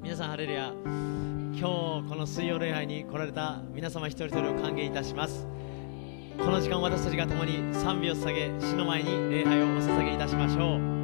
皆さんハレルヤ。今日この水曜礼拝に来られた皆様一人一人を歓迎いたします。この時間私たちが共に賛美を捧げ、主の前に礼拝をお捧げいたしましょう。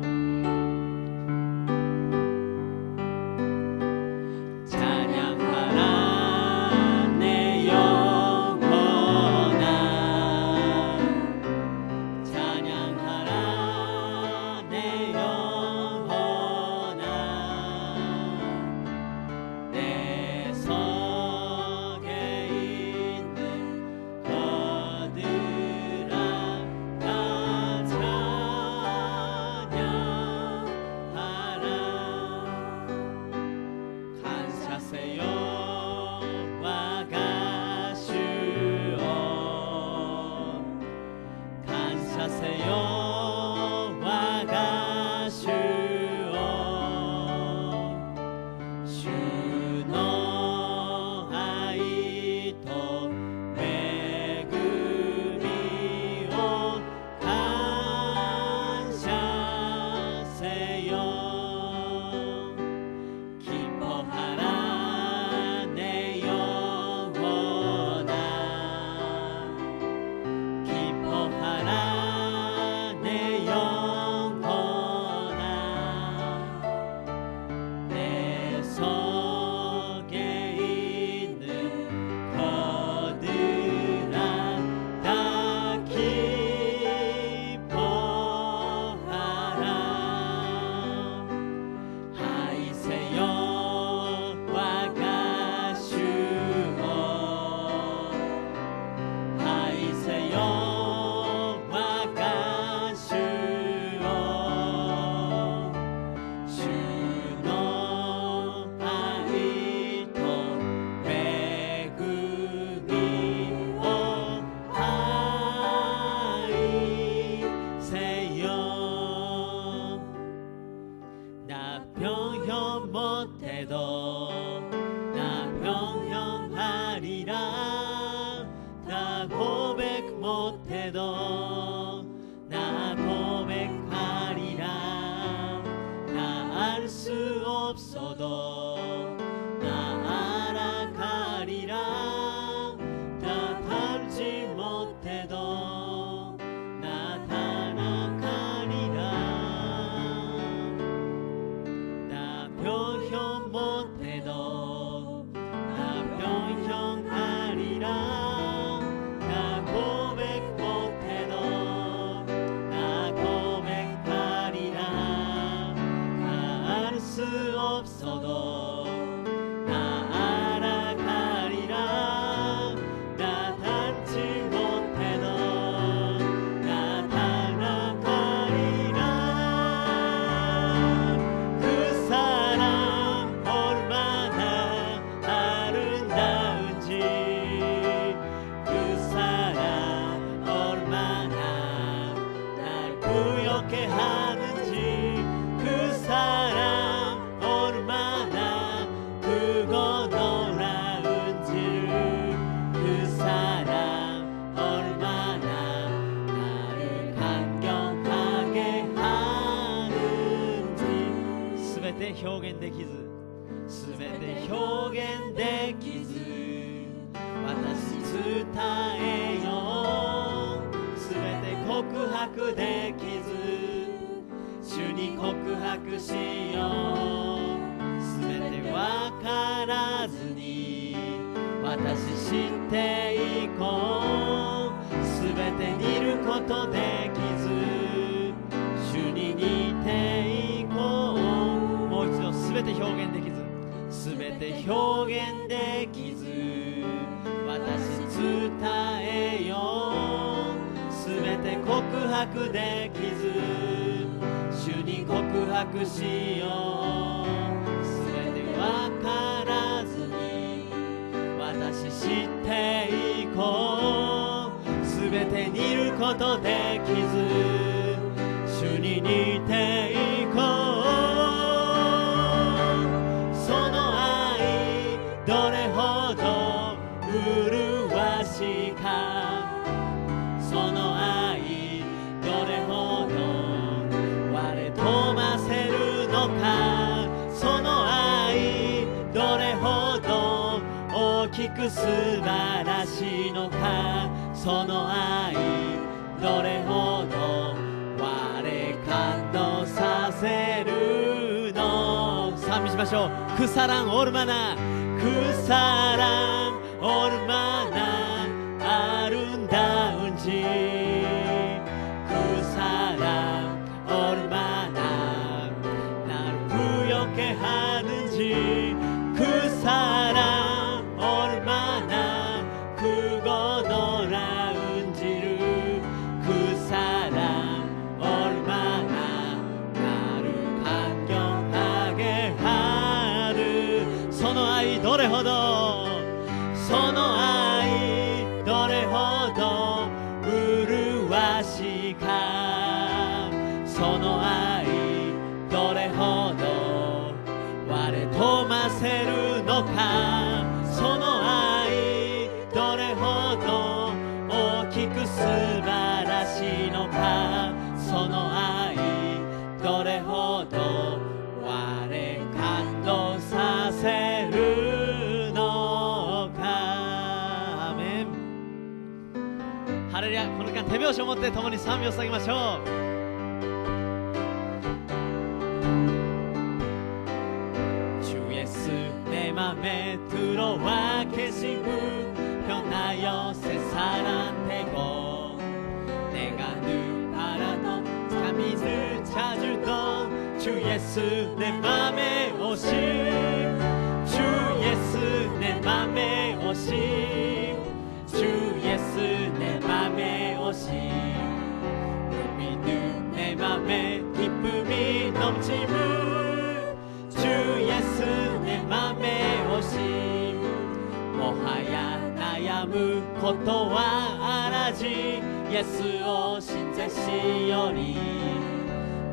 表現できず、すべて表現できず、私伝えよう。すべて告白できず、主に告白しよう。すべてわからずに私知っていこう。すべて似ることできず、主に似ていこう。もう一度、すべて表現できず、すべて表現できず、私伝えよう。すべて告白できず、主に告白しよう。すべてわからずに私知っていこう。すべて似ることできず主に似ていこう。その愛どれほど麗しか、その愛どれほど我とませるのか。その愛どれほど大きく素晴らしいのか。その愛どれほど我感動させるの。賛美しましょう。腐らんオルマナ、腐らんオルマナアルンダウンジ、腐らんオルマナ날 부욕해 하는지.腐らん얼마나 크고 놀라운지를,腐らん얼마나 나를 감격하게 하는. その愛どれほど、その愛どれほど麗しか。その愛どれほど我とませるのか。その愛どれほど大きく素晴らしいのか。その愛どれほど我感動させるのか。アーメン。ハレルヤ。この間手拍子を持って共に賛美を捧げましょう。맘에 들어와 계시고 변하여 새 사랑 되고 내가 늘 바라던 참이를 찾으던 주 예수 내 맘에 오심. 주 예수 내 맘에 오심. 주 예수 내 맘에 오심. 믿음 내 맘에 기쁨이 넘치는 주 예수 내 맘에 오심. 뭐하야悩むことはあらじ예수 오신 제 시열이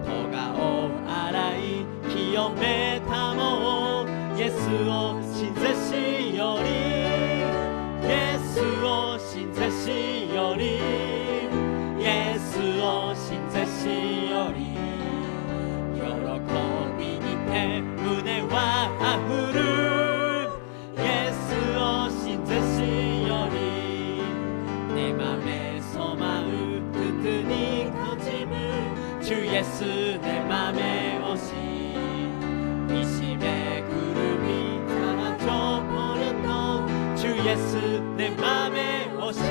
도가 오 아라이 기염에 담어 예수 오신 제 시열이 예수 오신 제 시열이 예수 오신 제 시열이喜びにて胸はあふる예수 오신 제 시열이 내 맘에 소망을 든든히 거짐을 주 예수 내 맘에 오신 미심의 구름이 사라져 버렸던 주 예수 내 맘에 오신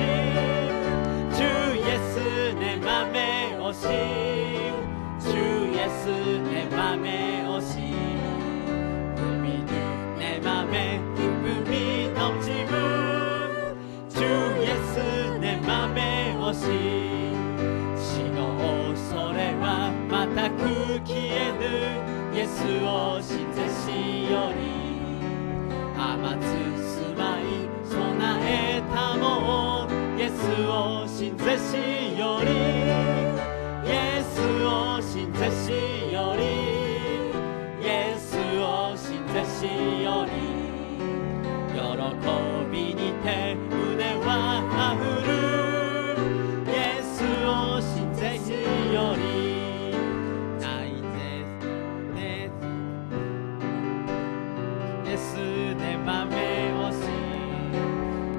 주 예수 내 맘에 오신 주 예수 내 맘에 오신 그 믿음 내 맘에 기쁨이 넘치는 주 예수 내 맘에 오신 시노 소래와 마타 그 기에는 예수 오신 제 시열이 아마츠 스마이 소나에 담어 예수 오신 제 시열이 예수 오신 제 시열이 예수 오신 제 시열이 喜びにて胸はあふるイエスを信ぜしよりないです예수 내 맘에 오신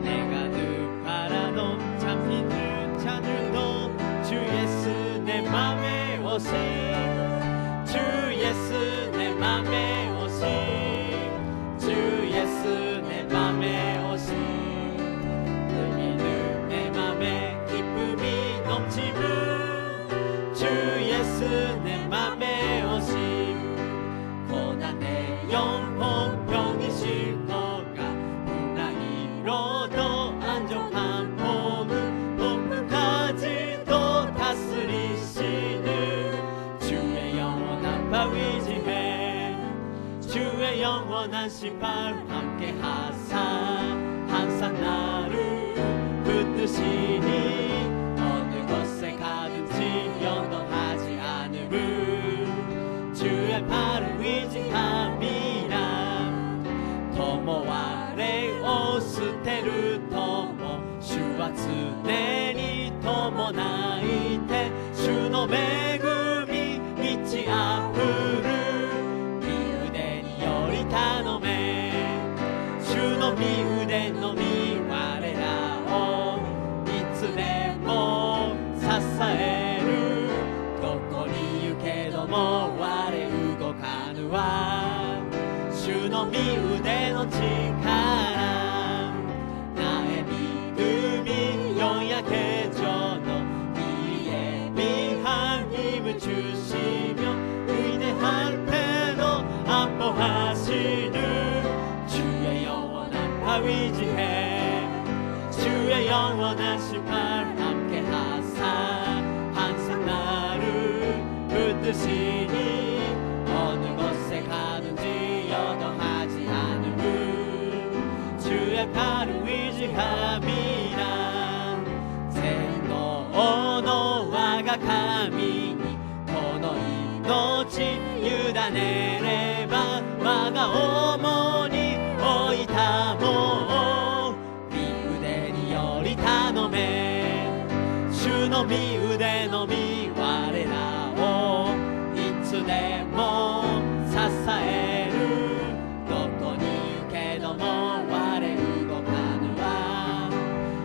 내가 늘 바라던 참빛을 찾으던 주 예수 내 맘에 오신 주 예수 내 맘에 오신 주 예수 내 맘에 오신 그 믿음 내 맘에 기쁨이 넘치는 주 예수 내 맘에 오신 고난의 영혼 병이 쉴거가 분하이로도 안정한 몸을 복까지도 다스리시는 주의 영 주의 영원한 심판 함께 하사 항상 나를 붙드시니 어느 곳에 가든지 연동하지 않음을 주의 팔을 위지함이라友我を捨てる友主は常に伴いて主の恵み満ち溢る御腕により頼め主の御腕のみ我らをいつでも支えるどこに行けども我動かぬは主の御腕の力나의 믿음이 연약해져도 이에 비한 힘을 주시며 위대할 때도 안보하시는 주의 영원한 바위지혜 주의 영원한 심판 함께 하사 항상 나를 붙드시니 어느 곳에 가든지 여도하지 않음을 주의 팔을 위지함이라天の我が神にこの命委ねれば我が重に置いたも御腕により頼め主の御腕のみ我らをいつでも支えるどこに行けども我動かぬは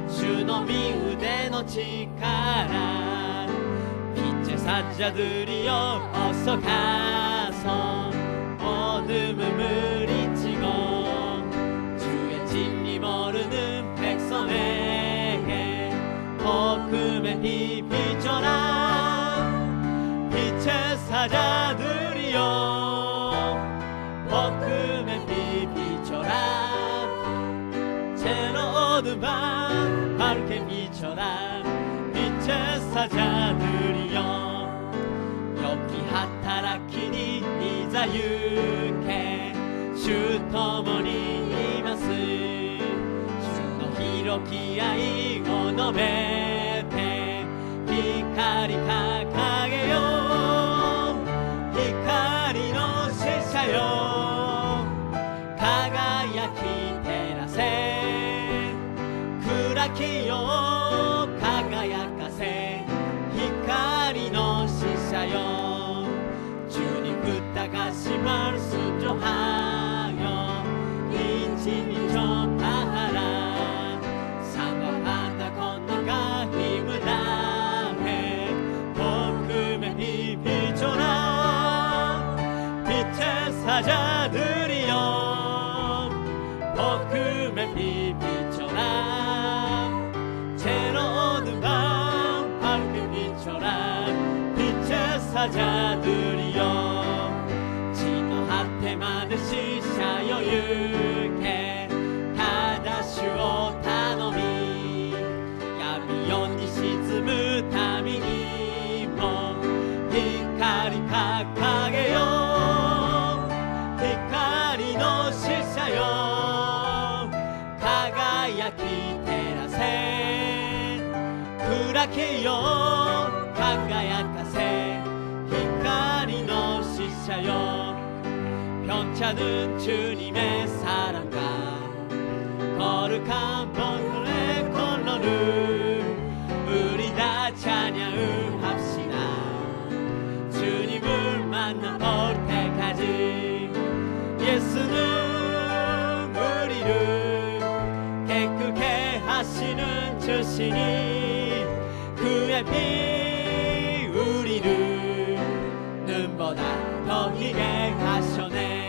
主の御腕の力빛의 사자들이여 어서 가서 어둠을 물리치고 주의 진리 모르는 백성에게 복음의 빛 비춰라 빛의 사자들이여 복음의 빛 비춰라 새로운 밤 밝게 비춰라 빛의 사자들이여 여기 하타라키니いざ行け主ともにいます主の広き愛を述べて光掲げよう光の使者よ輝き照らせ暗きよ輝かせ光の使者よ주님 부탁하시면 순종하여 인치니 전파하라 상황하다 건너가 힘을 다해 복음의 빛 비춰라 빛의 사자들이여 복음의 빛 비춰라 새로운 밤 밝게 비춰라 빛의 사자들이여地の果てまで死者よ行けただ主を頼み闇夜に沈む民にも光掲げよう光の使者よ輝き照らせ暗きよ輝かせ光の使者よ편찮은 주님의 사랑과 거룩한 본래 콜로를 우리 다 찬양합시다 주님을 만나볼 때까지 예수는 우리를 깨끗게 하시는 주시니 그의 피 우리를 눈보다 더 희게 하셨네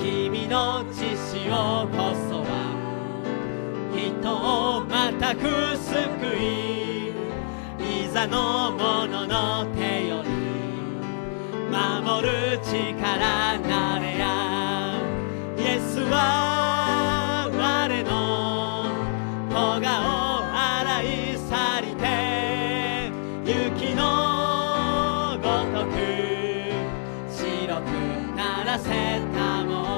君の血潮細は人をまたく救いいざの者の手より守る力なれやイエスは我の咎を洗い去りて雪のごとく白くならせたも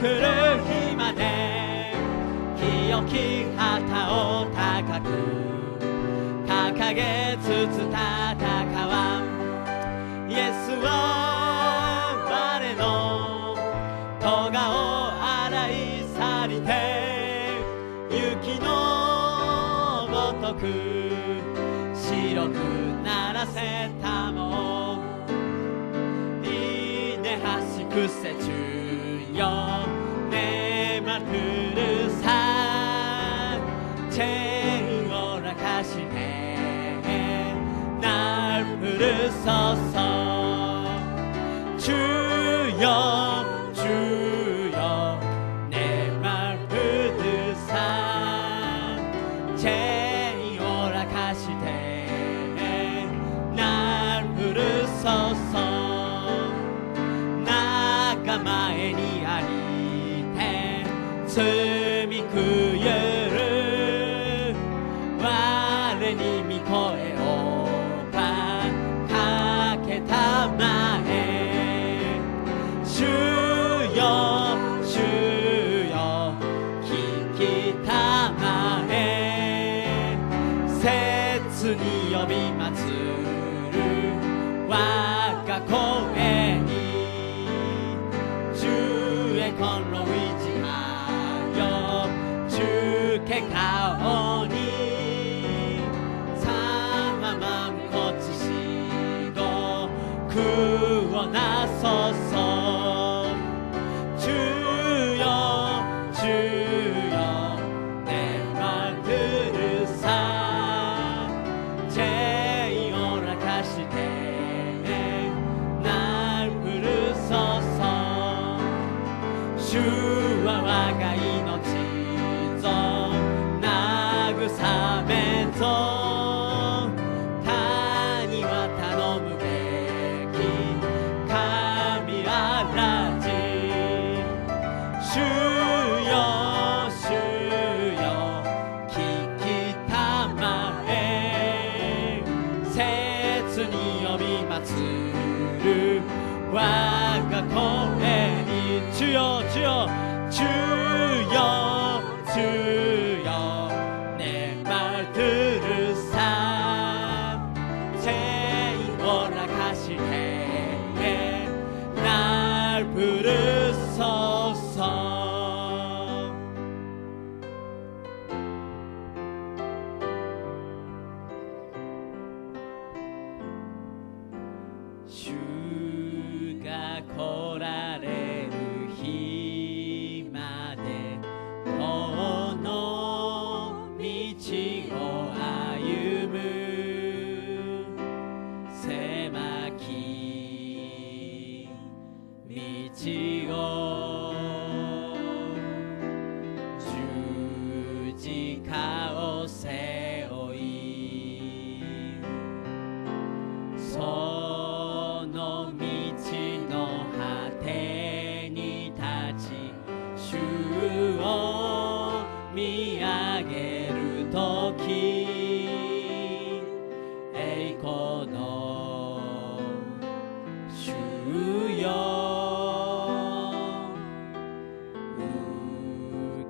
来る日まで清き旗を高く掲げつつ戦わん。イエスは我の咎を洗い去りて雪のごとく白くならせたもん。いいねはしくせちゅよねまるさチェーンをらかしてなるそそ主よ主よねまるさチェーンをらかしてなるそそ仲間へにありて罪くゆる我に御声をかけたまえ主よ主よ聞きたまえ切に呼び祭る我が声に主へこのいちはよ主け顔にさままんこちしごくをなそそ主よ主よねまるさチェーンをらかしてなるそそ主は我が命ぞ慰めぞ他には頼むべき神あらじ主よ主よ聞きたまえ切に呼び祭る我が声に主よ主よ主よ主よねまるさチェーンをらかしてなるそそ主が来られる日までこの道を歩む狭き道を十字架を背負いその道の果てに立ち主を見上げるとき栄光の主よ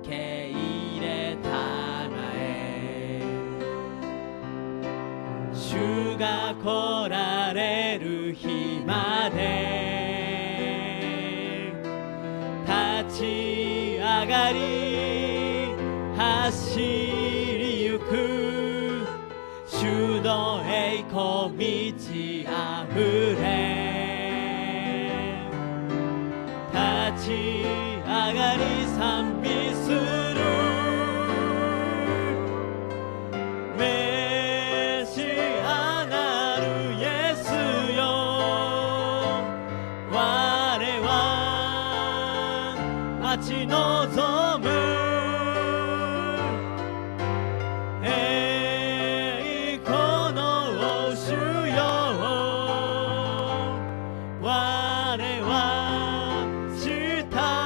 受け入れたまえ主が来られる日まで立ち上がり走りゆく主の栄光満ちあふれ立ち上がり賛美するメシアなるイエスよ我は待ち望む栄光の主よ我は慕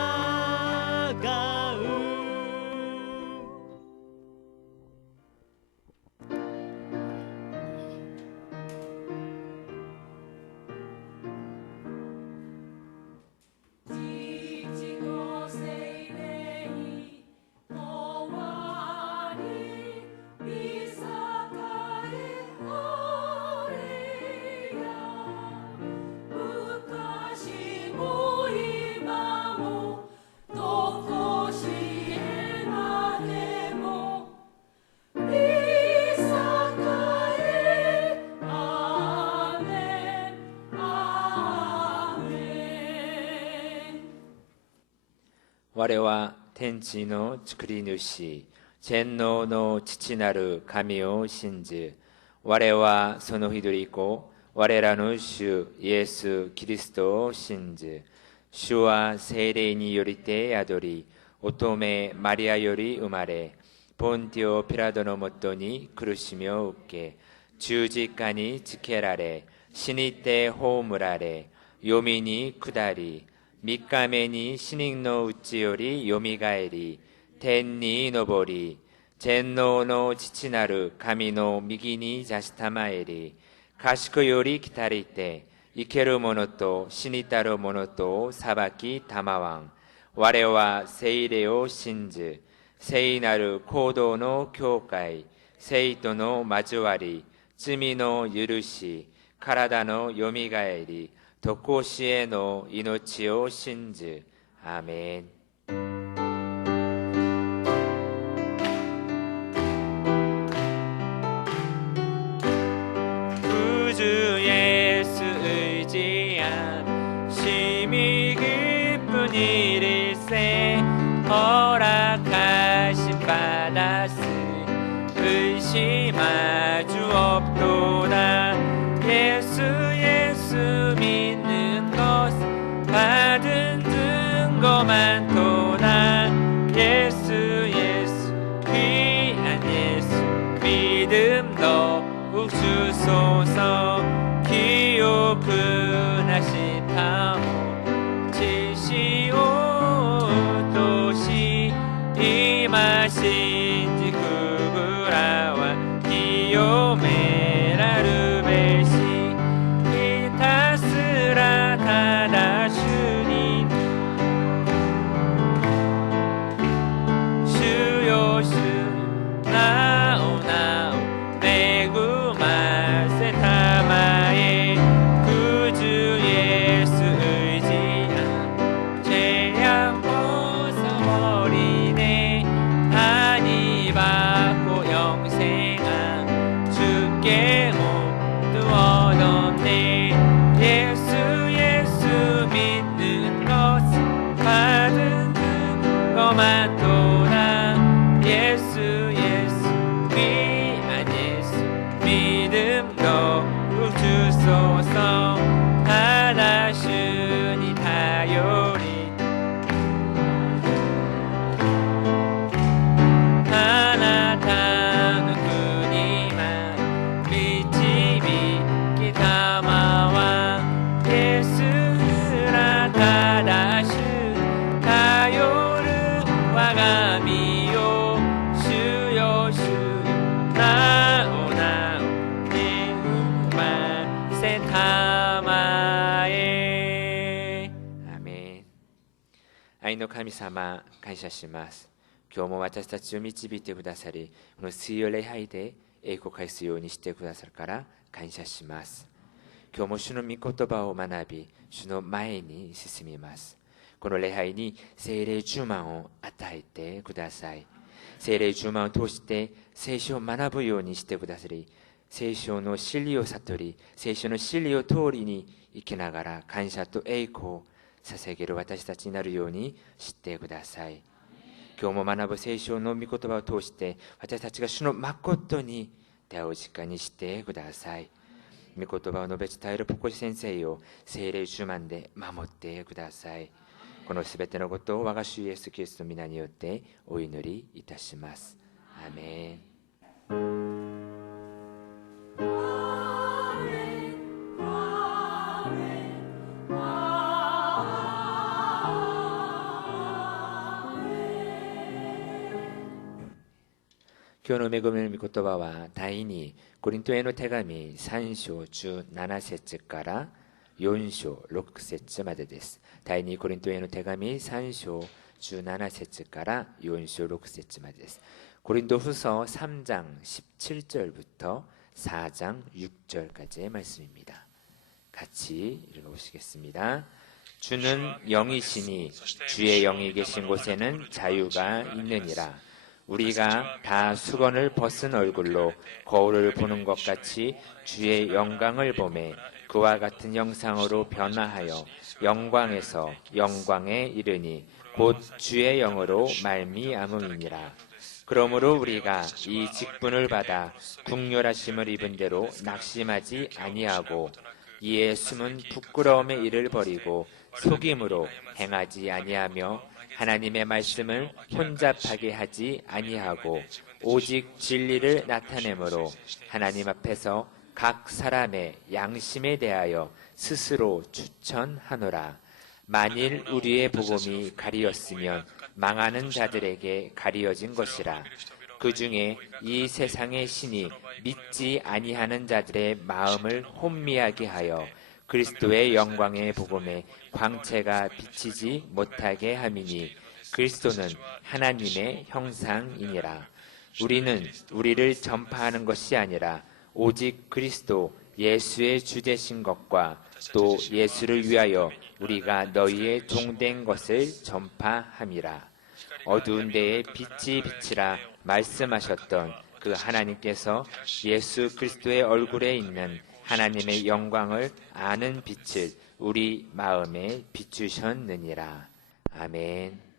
我は天地の作り主、全能の父なる神を信じ、我はその一人子、我らの主イエス・キリストを信じ、主は聖霊によりて宿り、乙女マリアより生まれ、ポンティオ・ピラトのもとに苦しみを受け、十字架につけられ、死にて葬られ、黄泉に下り、三日目に死人のうちよりよみがえり、天に昇り、全能の父なる神の右に座したまえり、賢より来たりて、生ける者と死にたる者とを裁きたまわん。我は聖霊を信じ、聖なる行動の教会、聖との交わり、罪の許し、体のよみがえり、とこしえの命を信じ。アーメン。구주 예수 의지한 심히 깊은 일일세 허락하신 받았으 의심하주 없도다. 예수 믿는 것 받은 증거 많도다. 예수 귀한 예수 믿음 더욱 주소서. 기업은 하신 탐호 지시오 도시 임하신지 구구라와 기요메라르베시 이타스라 다다슈니 주요 주 나오 매구마세 타마에 구주 예수 의지한 죄악 벗어버리네. 한이 받고 영생한 주께 모두 얻었네. 예수 믿는 것 받은 증거 많도다. 예수 귀한 예수 믿음 더욱 주소서. 받아주니 다요리 하나타는 그니만 믿지 기타마와 예수라 다다슈 다요르 와가미요 주요 나오 네우만 세타마에. アーメン。愛の神様、感謝します。今日も私たちを導いてくださり、この水曜礼拝で栄光を返すようにしてくださるから感謝します。今日も主の御言葉を学び、主の前に進みます。この礼拝に聖霊充満を与えてください。聖霊充満を通して聖書を学ぶようにしてくださり、聖書の真理を悟り、聖書の真理を通りに生きながら感謝と栄光を捧げる私たちになるようにしてください。今日も学ぶ聖書の御言葉を通して私たちが主の誠に出会う時間にしてください。御言葉を述べ伝えるポコチ先生を聖霊充満で守ってください。このすべてのことを我が主イエスキリストの皆によってお祈りいたします。アーメン。今日の恵みの御言葉は第2コリントへの手紙3章17節から4章6節までです。第2コリントへの手紙3章17節から4章6節までです。고린도후서 3장 17절부터 4장 6절까지의 말씀입니다. 같이 읽어보시겠습니다. 주는 영이시니 주의 영이 계신 곳에는 자유가 있느니라. 우리가 다 수건을 벗은 얼굴로 거울을 보는 것 같이 주의 영광을 보매 그와 같은 형상으로 변화하여 영광에서 영광에 이르니 곧 주의 영으로 말미암음이니라. 그러므로 우리가 이 직분을 받아 국률하심을 입은 대로 낙심하지 아니하고 이에 숨은 부끄러움의 일을 버리고 속임으로 행하지 아니하며 하나님의 말씀을 혼잡하게 하지 아니하고 오직 진리를 나타내므로 하나님 앞에서 각 사람의 양심에 대하여 스스로 추천하노라. 만일 우리의 복음이 가리었으면 망하는 자들에게 가리어진 것이라. 그 중에 이 세상의 신이 믿지 아니하는 자들의 마음을 혼미하게 하여 그리스도의 영광의 복음에 광채가 비치지 못하게 함이니 그리스도는 하나님의 형상이니라. 우리는 우리를 전파하는 것이 아니라 오직 그리스도 예수의 주되신 것과 또 예수를 위하여 우리가 너희의 종된 것을 전파함이라. 어두운 데에 빛이 비치라 말씀하셨던 그 하나님께서 예수 그리스도의 얼굴에 있는 하나님의 영광을 아는 빛을 우리 마음에 비추셨느니라. 아멘.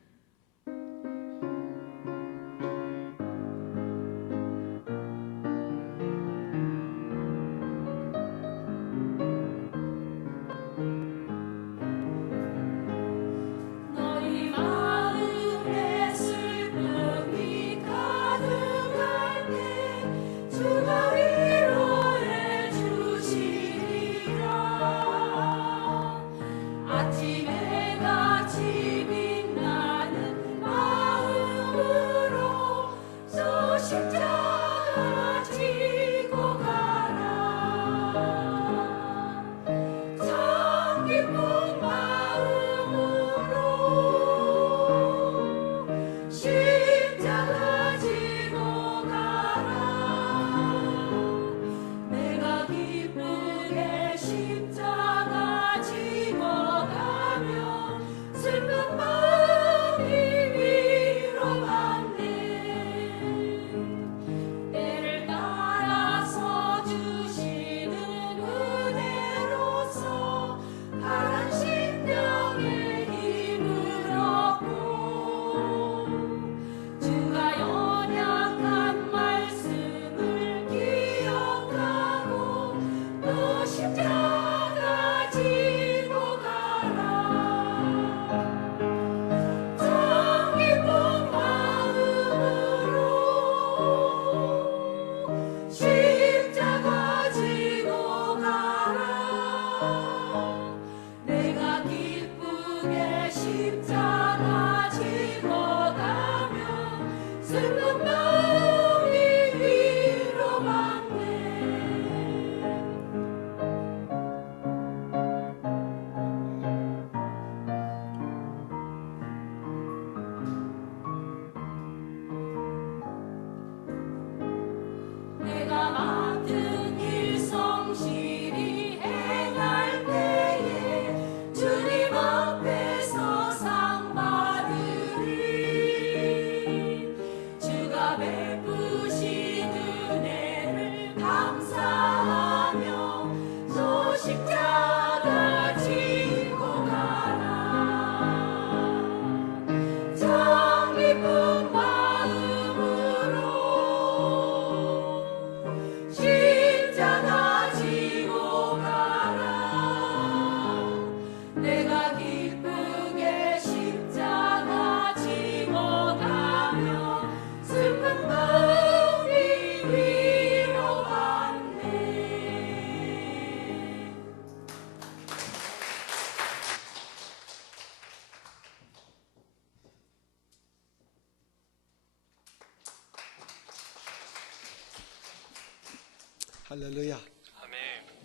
할렐루야.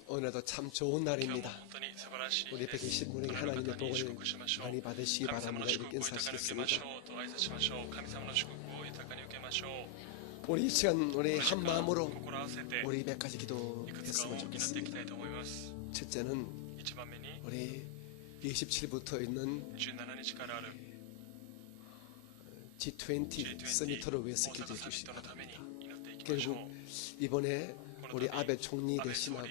오늘도 참 좋은 날입니다. 우리 옆에 계신 분에게 하나님의 복을 많이 받으시기 바랍니다. 이렇게 인사하시겠습니다. 우리 이 시간 우리 한 마음으로 우리 몇 가지 기도했으면 좋겠습니다. 첫째는 우리 27부터 있는 G20 서미트를 위해서 기도해 주시기 바랍니다. 결국 이번에 우리 아베 총리 대신하고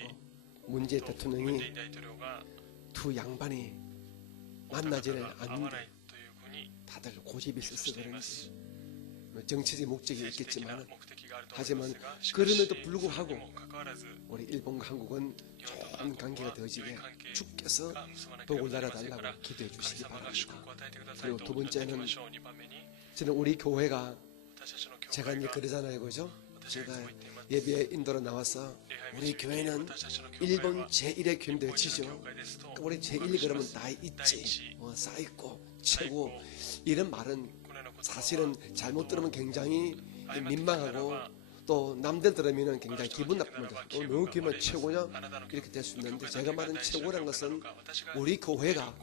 문재인 대통령이 두 양반이 만나지를 않는데 다 다들 고집이 있어서 그런지 정치적 목적이 있겠지만 하지만 그럼에도 불구하고 우리 일본과 한국은 좋은 관계가 되어지게 주께서 복을 날아달라고 기도해 주시기 바랍니다. 그리고 두 번째는 저는 우리 교회가 제가 이제 그러잖아요, 그죠? 제가 예배에 인도로 나와서 우리 교회는 일본 제1의 교회로 되어지죠. 우리 제1이 그러면 다 있지, 쌓여있고 최고, 이런 말은 사실은 잘못 들으면 굉장히 민망하고 또 남들 들으면 굉장히 기분 나쁩니다. 너무 기분 최고냐? 이렇게 될 수 있는데, 제가 말하는 최고라는 것은 우리 교회가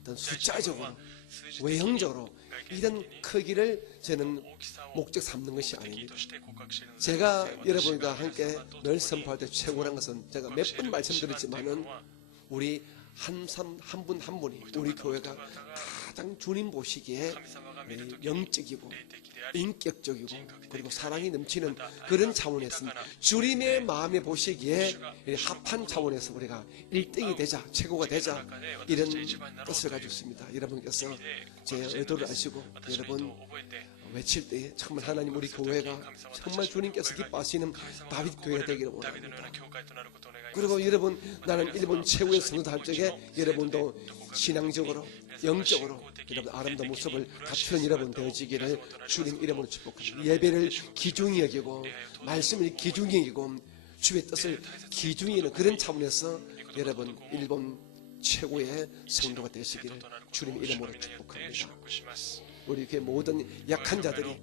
어떤 숫자적으로 외형적으로 이런 크기를 저는 목적 삼는 것이 아닙니다. 제가 여러분과 함께 늘 선포할 때 최고라는 것은 제가 몇 번 말씀드렸지만은 우리 한 분 한 분이 우리 교회가 가장 주님 보시기에 영적이고 인격적이고 그리고 사랑이 넘치는 그런 차원에서 주님의 마음에 보시기에 합한 차원에서 우리가 1등이 되자, 최고가 되자, 이런 뜻을 가지고 있습니다. 여러분께서 제 의도를 아시고 여러분 외칠 때 정말 하나님 우리 교회가 정말 주님께서 기뻐하시는 다윗 교회가 되기를 원합니다. 그리고 여러분, 나는 일본 최고의 성도다 할 적에 여러분도 신앙적으로 영적으로 여러분 아름다운 모습을 갖추는 여러분 되어지기를 주님 이름으로 축복합니다. 예배를 기중히 여기고 말씀을 기중히 여기고 주의 뜻을 기중히 여기는 그런 차원에서 여러분 일본 최고의 성도가 되시기를 주님 이름으로 축복합니다. 우리 교회 모든 약한 자들이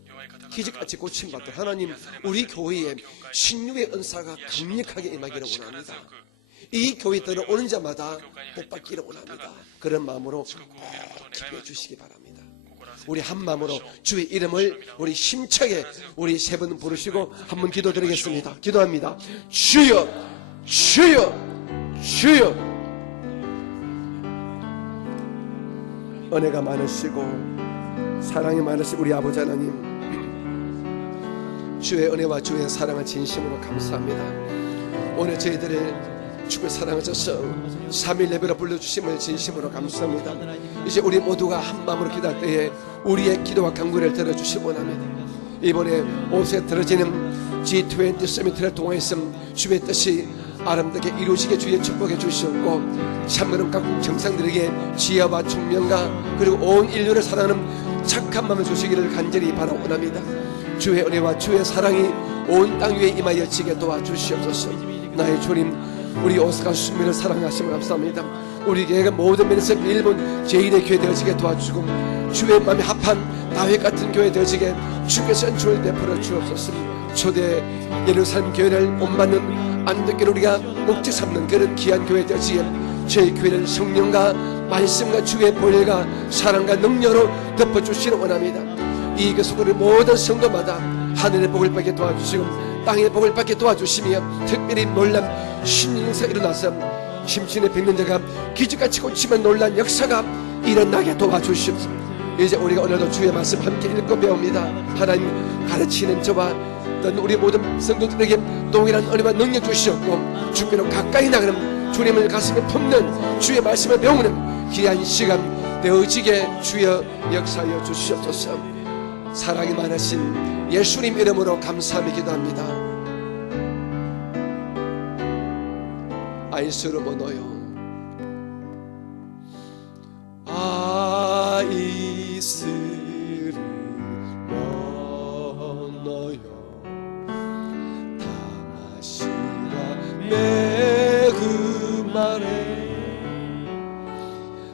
기적같이 고침받던 하나님 우리 교회에 신유의 은사가 강력하게 임하기를 원합니다. 이 교회 들어오는 자마다 복받기를 원합니다. 그런 마음으로 기도해 주시기 바랍니다. 우리 한 마음으로 주의 이름을 우리 힘차게 우리 세 번 부르시고 한번 기도드리겠습니다. 기도합니다. 주여, 주여, 주여. 은혜가 많으시고 사랑이 많으신 우리 아버지 하나님, 주의 은혜와 주의 사랑을 진심으로 감사합니다. 오늘 저희들을 주의 사랑하셔서 3일 예배로 불러주심을 진심으로 감사합니다. 이제 우리 모두가 한 마음으로 기도할 때에 우리의 기도와 간구를 들어주시기 원합니다. 이번에 옷에 들어지는 G20 서밋을 통해서 주의 뜻이 아름답게 이루어지게 주의 축복해 주시옵고 참으로 각국 정상들에게 지혜와 총명과 그리고 온 인류를 사랑하는 착한 마음을 주시기를 간절히 바라옵니다. 주의 은혜와 주의 사랑이 온 땅 위에 임하여지게 도와주시옵소서. 나의 주님, 우리 오스카 수민을 사랑하심을 감사합니다. 우리 교회가 모든 면에서 일본 제1의 교회 되어지게 도와주시고 주의 마음에 합한 다윗 같은 교회 되어지게 주께서 은총을 베풀어 주옵소서. 초대 예루살렘 교회를 본받는 안덕교를 우리가 목적 삼는 그런 귀한 교회 되어지게 저희 교회는 성령과 말씀과 주의 보혈과 사랑과 능력으로 덮어주시는 원합니다. 이 교회 속으로 모든 성도마다 하늘의 복을 받게 도와주시고 땅의 복을 받게 도와주시며 특별히 놀란 신인사 일어나서 심신의 빚는 자가 기적같이 고치면 놀란 역사가 일어나게 도와주시옵소서. 이제 우리가 오늘도 주의 말씀 함께 읽고 배웁니다. 하나님 가르치는 저와 우리 모든 성도들에게 동일한 은혜와 능력 주시옵고 주께로 가까이 나가는 주님을 가슴에 품는 주의 말씀을 배우는 귀한 시간 되어지게 주여 역사하여 주시옵소서. 사랑이 많으신 예수님 이름으로 감사하며 기도합니다. 아이스로 모노요 아이스를 모노요 다시라 매그 말에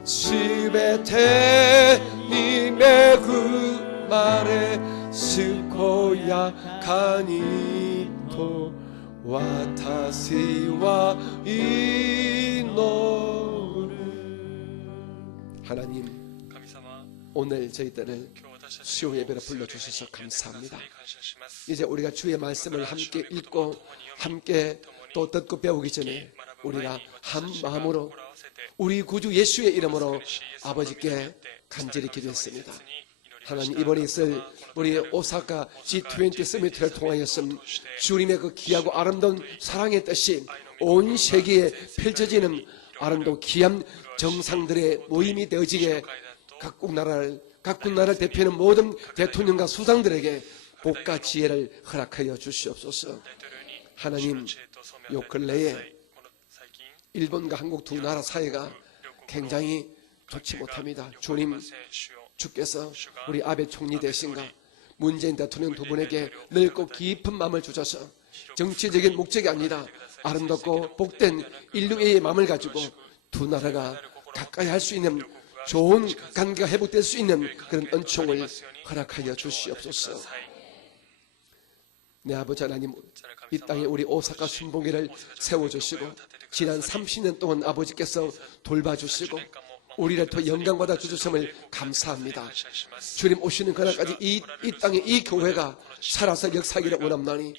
스베테 님의 그 말에 스코야 가니토 와타시와 이노르. 하나님, 오늘 저희들을 수요 예배로 불러주셔서 감사합니다. 이제 우리가 주의 말씀을 함께 읽고 함께 또 듣고 배우기 전에 우리가 한 마음으로 우리 구주 예수의 이름으로 아버지께 간절히 기도했습니다. 하나님, 이번에 있을 우리 오사카 G20 서밋을 통하여서 주님의 그 귀하고 아름다운 사랑의 뜻이 온 세계에 펼쳐지는 아름다운 귀한 정상들의 모임이 되어지게 각국 나라를 각국 나라를 대표하는 모든 대통령과 수장들에게 복과 지혜를 허락하여 주시옵소서. 하나님, 요 근래에 일본과 한국 두 나라 사이가 굉장히 좋지 못합니다. 주님, 주께서 우리 아베 총리 대신과 문재인 대통령 두 분에게 넓고 깊은 마음을 주셔서 정치적인 목적이 아니라 아름답고 복된 인류의 마음을 가지고 두 나라가 가까이 할 수 있는 좋은 관계가 회복될 수 있는 그런 은총을 허락하여 주시옵소서. 내 아버지 하나님, 이 땅에 우리 오사카 순복음교회를 세워주시고 지난 30년 동안 아버지께서 돌봐주시고 우리를 더 영광받아 주셨음을 감사합니다. 주님 오시는 그날까지 이 땅에 이 교회가 살아서 역사하기를 원합나니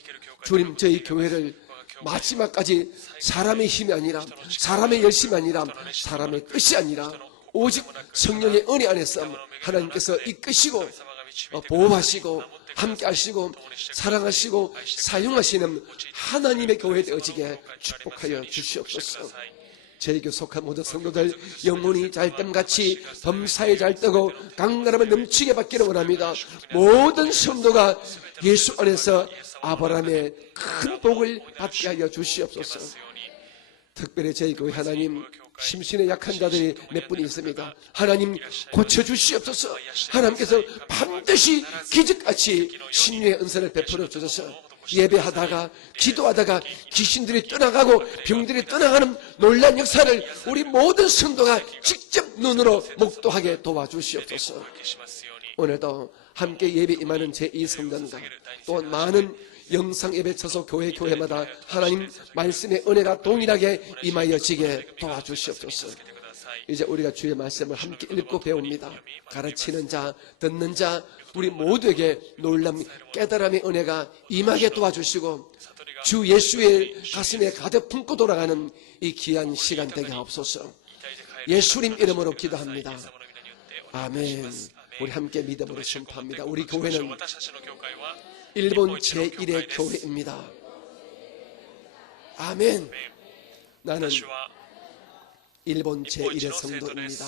주님, 저희 교회를 마지막까지 사람의 힘이 아니라 사람의 열심이 아니라 사람의 뜻이 아니라 오직 성령의 은혜 안에서 하나님께서 이끄시고 보호하시고 함께하시고 사랑하시고 사용하시는 하나님의 교회 되어지게 축복하여 주시옵소서. 저희 교회 속한 모든 성도들 영혼이 잘됨같이 범사에 잘되고 강건함을 넘치게 받기를 원합니다. 모든 성도가 예수 안에서 아브라함의 큰 복을 받게 하여 주시옵소서. 특별히 저희 교회 하나님, 심신에 약한 자들이 몇 분이 있습니다. 하나님 고쳐주시옵소서. 하나님께서 반드시 기적같이 신유의 은사를 베풀어 주셔서 예배하다가 기도하다가 귀신들이 떠나가고 병들이 떠나가는 놀라운 역사를 우리 모든 성도가 직접 눈으로 목도하게 도와주시옵소서. 오늘도 함께 예배 임하는 제2성전과 또한 많은 영상 예배 쳐서 교회마다 하나님 말씀의 은혜가 동일하게 임하여지게 도와주시옵소서. 이제 우리가 주의 말씀을 함께 읽고 배웁니다. 가르치는 자, 듣는 자, 우리 모두에게 놀라운 깨달음의 은혜가 임하게 도와주시고 주 예수의 가슴에 가득 품고 돌아가는 이 귀한 시간 되게 하옵소서. 예수님 이름으로 기도합니다. 아멘. 우리 함께 믿음으로 선포합니다. 우리 교회는 일본 제1의 교회입니다. 아멘. 나는 일본 제1의 성도입니다.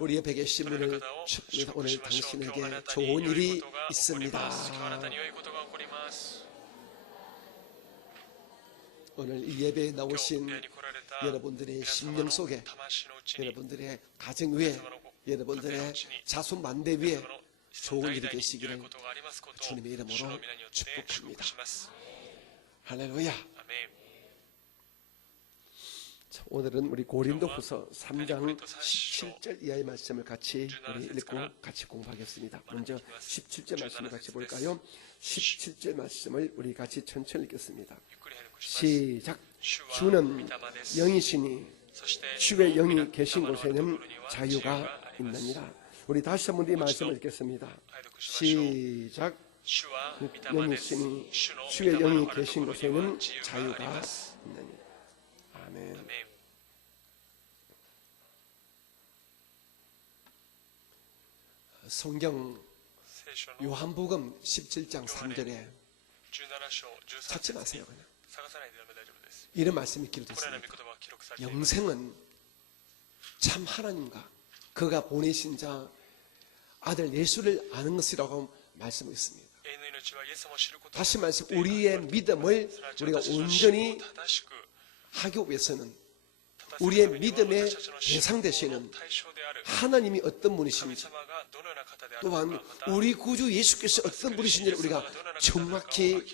우리 옆에 계신 분을 축복합니다. 오늘 당신에게 좋은 일이 있습니다. 오늘 이 예배에 나오신 여러분들의 심령 속에, 여러분들의 가정 위에, 여러분들의 자손 만대 위에 좋은 일이 되시기를 주님의 이름으로 축복합니다. 할렐루야. 자, 오늘은 우리 고린도후서 3장 17절 이하의 말씀을 같이 우리 읽고 같이 공부하겠습니다. 먼저 17절 말씀을 같이 볼까요? 17절 말씀을 우리 같이 천천히 읽겠습니다. 시작. 주는 영이시니 주의 영이 계신 곳에는 자유가 있느니라. 우리 다시 한번 이 말씀을 읽겠습니다. 시작. 영이시니 주의 영이 계신 곳에는 자유가 있느니라. 아멘. 성경 요한복음 17장 3절에 찾지 마세요. 그냥 이런 말씀이 기록됐습니다. 영생은 참 하나님과 그가 보내신 자 아들 예수를 아는 것이라고 말씀했습니다. 다시 말해서 우리의 믿음을 우리가 온전히 하기 위해서는 우리의 믿음의 대상 되시는 하나님이 어떤 분이신지, 또한 우리 구주 예수께서 어떤 분이신지를 우리가 정확히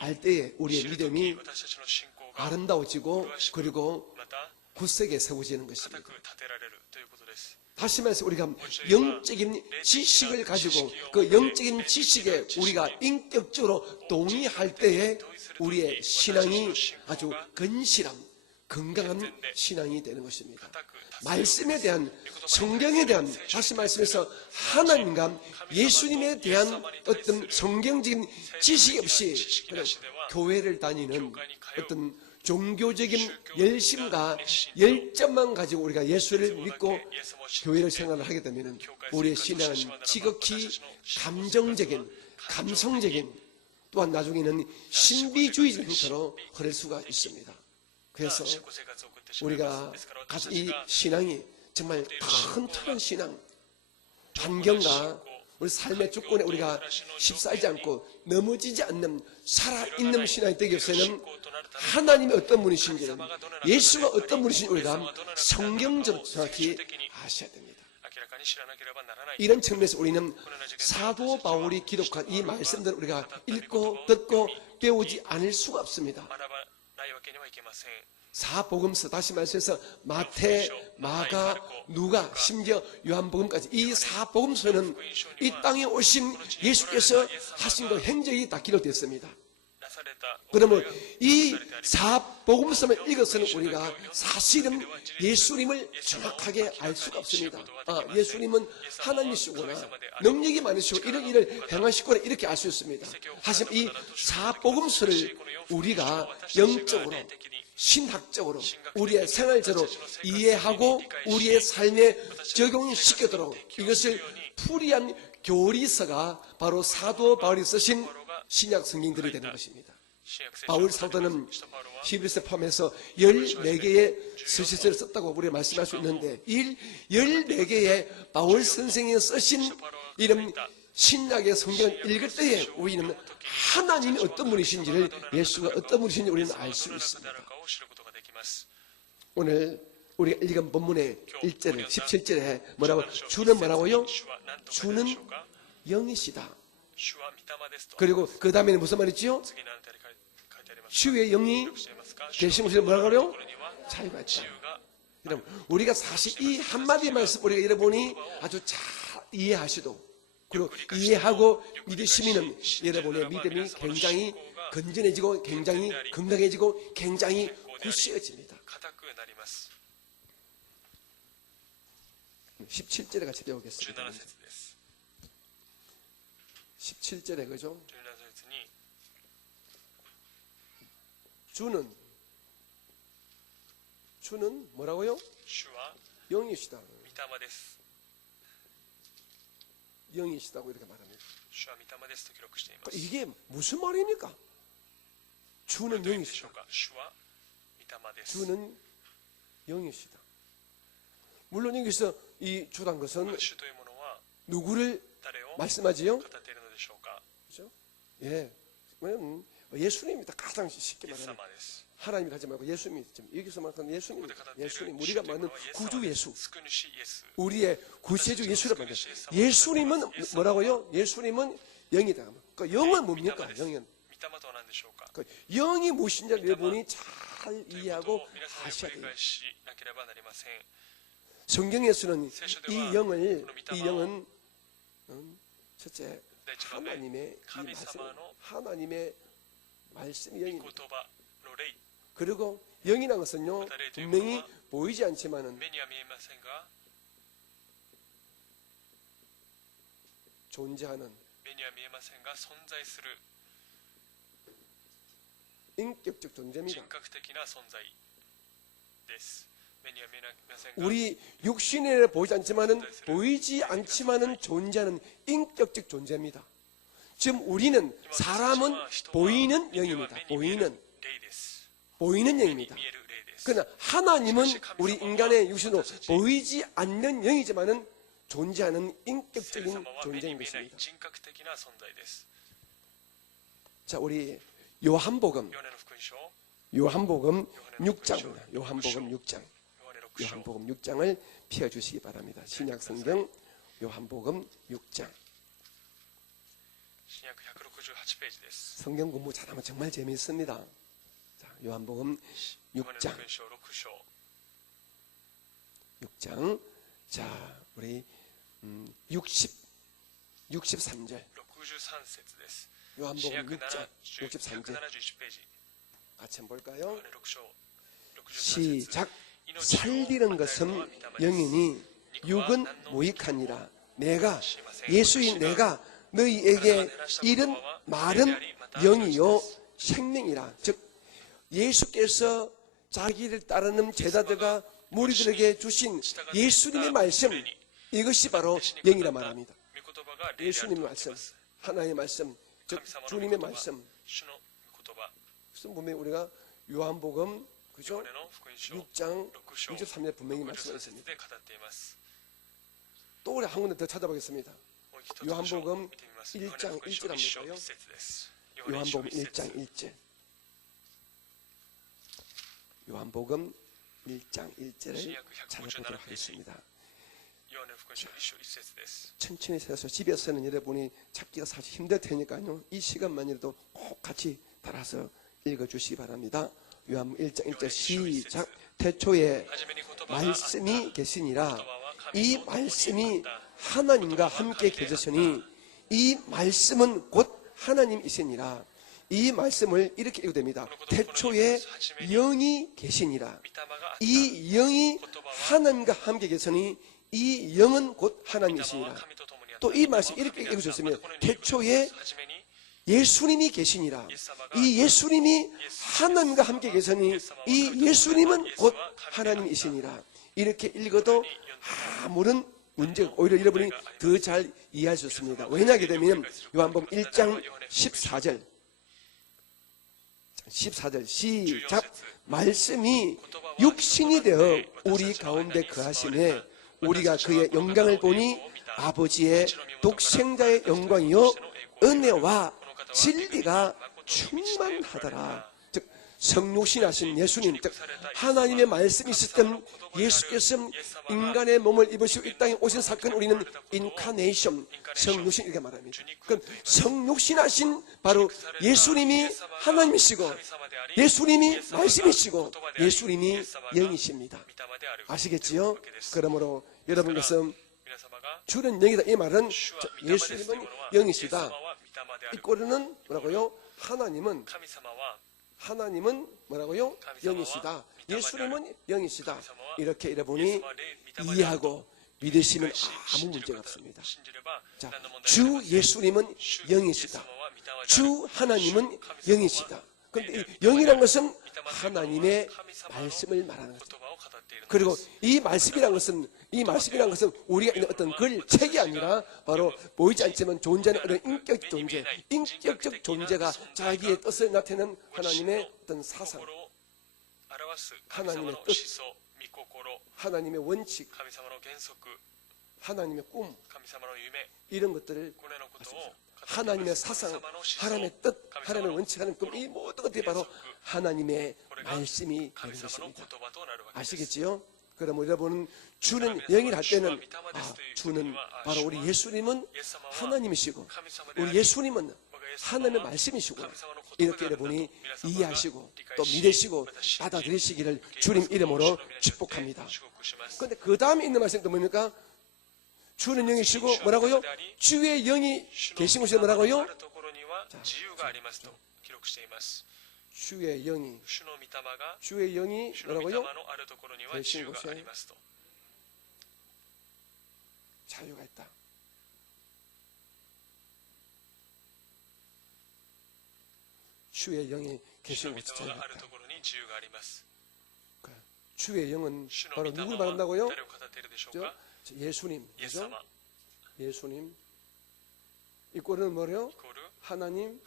알 때에 우리의 믿음이 아름다워지고 그리고 굳세게 세워지는 것입니다. 다시 말해서 우리가 영적인 지식을 가지고 그 영적인 지식에 우리가 인격적으로 동의할 때에 우리의 신앙이 아주 건실한 건강한 신앙이 되는 것입니다. 말씀에 대한, 성경에 대한, 다시 말씀해서 하나님과 예수님에 대한 어떤 성경적인 지식이 없이 그냥 교회를 다니는 어떤 종교적인 열심과 열정만 가지고 우리가 예수를 믿고 교회를 생활을 하게 되면 우리의 신앙은 지극히 감정적인, 감성적인, 또한 나중에는 신비주의적인 형태로 흐를 수가 있습니다. 그래서 우리가 가진 이 신앙이 정말 튼튼한 신앙, 환경과 우리 삶의 조건에 우리가 휩싸이지 않고 넘어지지 않는 살아있는 신앙이 되기 위해서는 하나님이 어떤 분이신지는, 예수가 어떤 분이신지 우리가 성경적으로 정확히 아셔야 됩니다. 이런 측면에서 우리는 사도 바울이 기록한 이 말씀들을 우리가 읽고 듣고 배우지 않을 수가 없습니다. 사복음서, 다시 말해서 마태, 마가, 누가, 심지어 요한복음까지 이 사복음서는 이 땅에 오신 예수께서 하신 그 행적이 다 기록되었습니다. 그러면 이 사복음서만 읽어서는 우리가 사실은 예수님을 정확하게 알 수가 없습니다. 예수님은 하나님이시구나, 능력이 많으시고 이런 일을 행하시구나, 이렇게 알 수 있습니다. 하지만 이 사복음서를 우리가 영적으로, 신학적으로, 우리의 생활적으로 이해하고 우리의 삶에 적용시키도록 이것을 풀이한 교리서가 바로 사도 바울이 쓰신 신약 성경들이 되는 것입니다. 바울 사도는 히브리서 포함해서 14개의 서신서를 썼다고 우리가 말씀할 수 있는데, 이 14개의 바울 선생이 쓰신 이런 신약의 성경을 읽을 때에 우리는 하나님이 어떤 분이신지를, 예수가 어떤 분이신지 우리는 알 수 있습니다. 오늘 우리가 읽은 본문의 1절, 17절에 뭐라고? 주는 뭐라고요? 주는 영이시다. 그리고 그 다음에는 무슨 말이지요? 주의 영이 계신 곳에 뭐라고 그래요? 자유가 있다. 그럼 우리가 사실 이 한마디 말씀 우리가 여러분이 아주 잘 이해하시도, 그리고 이해하고 믿으시면은 여러분의 믿음이 굉장히 건전해지고 굉장히 건강해지고 굉장히 굳세어집니다. 17절에 같이 배우겠습니다. 17절에 그죠? 주는 뭐라고요? 영이시다. 영이시다고 이렇게 말합니다. 이게 무슨 말입니까? 주는 영이시다. 주는 영이시다. 물론 여기서 이 주란 것은 누구를 말씀하지요? 그렇죠? 예, 예수님입니다. 가장 쉽게 말하면 하나님이 가지 말고 예수님이, 여기서 말하는 예수님, 우리가 말하는 구주 예수, 우리의 구세주 예수를 말합니다. 예수님은 뭐라고요? 예수님은 영이다. 그 영은 뭡니까? 영은 그 영이 무엇인지 여러분이 잘 이해하고 하셔야 돼요. 성경에서는 이 영은 첫째 하나님의 이 말씀, 하나님의 말씀이 영입니다. 그리고 영이라는 것은요, 분명히 보이지 않지만은 존재하는 인격적 존재입니다. 우리 육신에 보이지 않지만은 존재하는 인격적 존재입니다. 지금 우리는, 사람은 보이는 영입니다. 보이는 영입니다. 그러나 하나님은 우리 인간의 육신으로 보이지 않는 영이지만은 존재하는 인격적인 존재인 것입니다. 자, 우리 요한복음 6장입니다. 요한복음 6장을 펴주시기 바랍니다. 신약성경 요한복음 6장. 성경 공부 잘하면 정말 재미있습니다. 자, 요한복음 6장. 자, 우리 63절. 요한복음 6장 63절. 같이 한번 볼까요? 시작. 살리는 것은 영이니 육은 무익하니라. 예수인 내가 너희에게 이른 말은 영이요 생명이라. 즉 예수께서 자기를 따르는 제자들과 무리들에게 주신 예수님의 말씀, 이것이 바로 영이라 말합니다. 예수님의 말씀, 하나님의 말씀, 즉 주님의 말씀. 그래서 분명히 우리가 요한복음, 그죠? 6장 63절 분명히 말씀하셨습니다. 또 우리 한 군데 더 찾아보겠습니다. 요한복음 1장 1절 한번 볼까요? 요한복음 1장 1절. 요한복음 1장 1절을 찾아보도록 하겠습니다. 천천히 세서 집에서는 여러분이 찾기가 사실 힘들 테니까요. 이 시간만이라도 꼭 같이 따라서 읽어주시기 바랍니다. 요한복음 1장 1절 시작. 태초에 말씀이 계시니라. 이 말씀이 하나님과 함께 계셨으니 이 말씀은 곧 하나님이시니라. 이 말씀을 이렇게 읽어도 됩니다. 태초에 영이 계시니라. 이 영이 하나님과 함께 계시니 이 영은 곧 하나님이시니라. 또 이 말씀 이렇게 읽어주셨으면 태초에 예수님이 계시니라. 이 예수님이 하나님과 함께 계시니 이 예수님은 곧 하나님이시니라. 이렇게 읽어도 아무런 문제가 오히려 여러분이 더 잘 이해할 수 있습니다. 왜냐하게 되면 요한복음 1장 14절 시작. 말씀이 육신이 되어 우리 가운데 거하시매 우리가 그의 영광을 보니 아버지의 독생자의 영광이요 은혜와 진리가 충만하더라. 즉 성육신하신 예수님, 즉 하나님의 말씀이 있었던 예수께서 인간의 몸을 입으시고 이 땅에 오신 사건 우리는 인카네이션, 성육신 이렇게 말합니다. 그럼 성육신하신 바로 예수님이 하나님이시고 예수님이 말씀이시고 예수님이 영이십니다. 아시겠지요? 그러므로 여러분께서 주는 영이다 이 말은 예수님은 영이시다. 이 꼴은 뭐라고요? 하나님은 뭐라고요? 영이시다. 예수님은 영이시다. 이렇게 여러분이 이해하고 믿으시면 아무 문제가 없습니다. 자, 주 예수님은 영이시다. 주 하나님은 영이시다. 그런데 이 영이라는 것은 하나님의 말씀을 말하는 거죠. 그리고 이 말씀이라는 것은 우리가 있는 어떤 글책이 아니라 바로 보이지 않지만 존재하는 어떤 인격적 존재가 자기의 뜻을 나타내는 하나님의 어떤 사상, 하나님의 뜻, 하나님의 원칙, 하나님의 꿈, 이런 것들을 하나님의 사상, 하나님의 뜻, 하나님의 원칙, 하나님의 꿈, 이 모든 것들이 바로 하나님의 말씀이 되는 것입니다. 아시겠지요? 그럼 여러분은 주는 영이라 할 때는 주는 바로 우리 예수님은 하나님이시고 우리 예수님은 하나님의 말씀이시고 이렇게 여러분이 이해하시고 또 믿으시고 받아들이시기를 주님 이름으로 축복합니다. 그런데 그 다음에 있는 말씀이 또 뭡니까? 주는 영이시고 뭐라고요? 주의 영이 계신 곳이 뭐라고요? 자, 주의 영이 뭐라고요? 계신 곳에 자유가 있다. 주의 영이 계신 곳에 자유가 있다. 주의 영은 바로 누굴 말한다고요? 예수님, 그죠? 예수님. 이 꼴은 뭐래요? 하나님.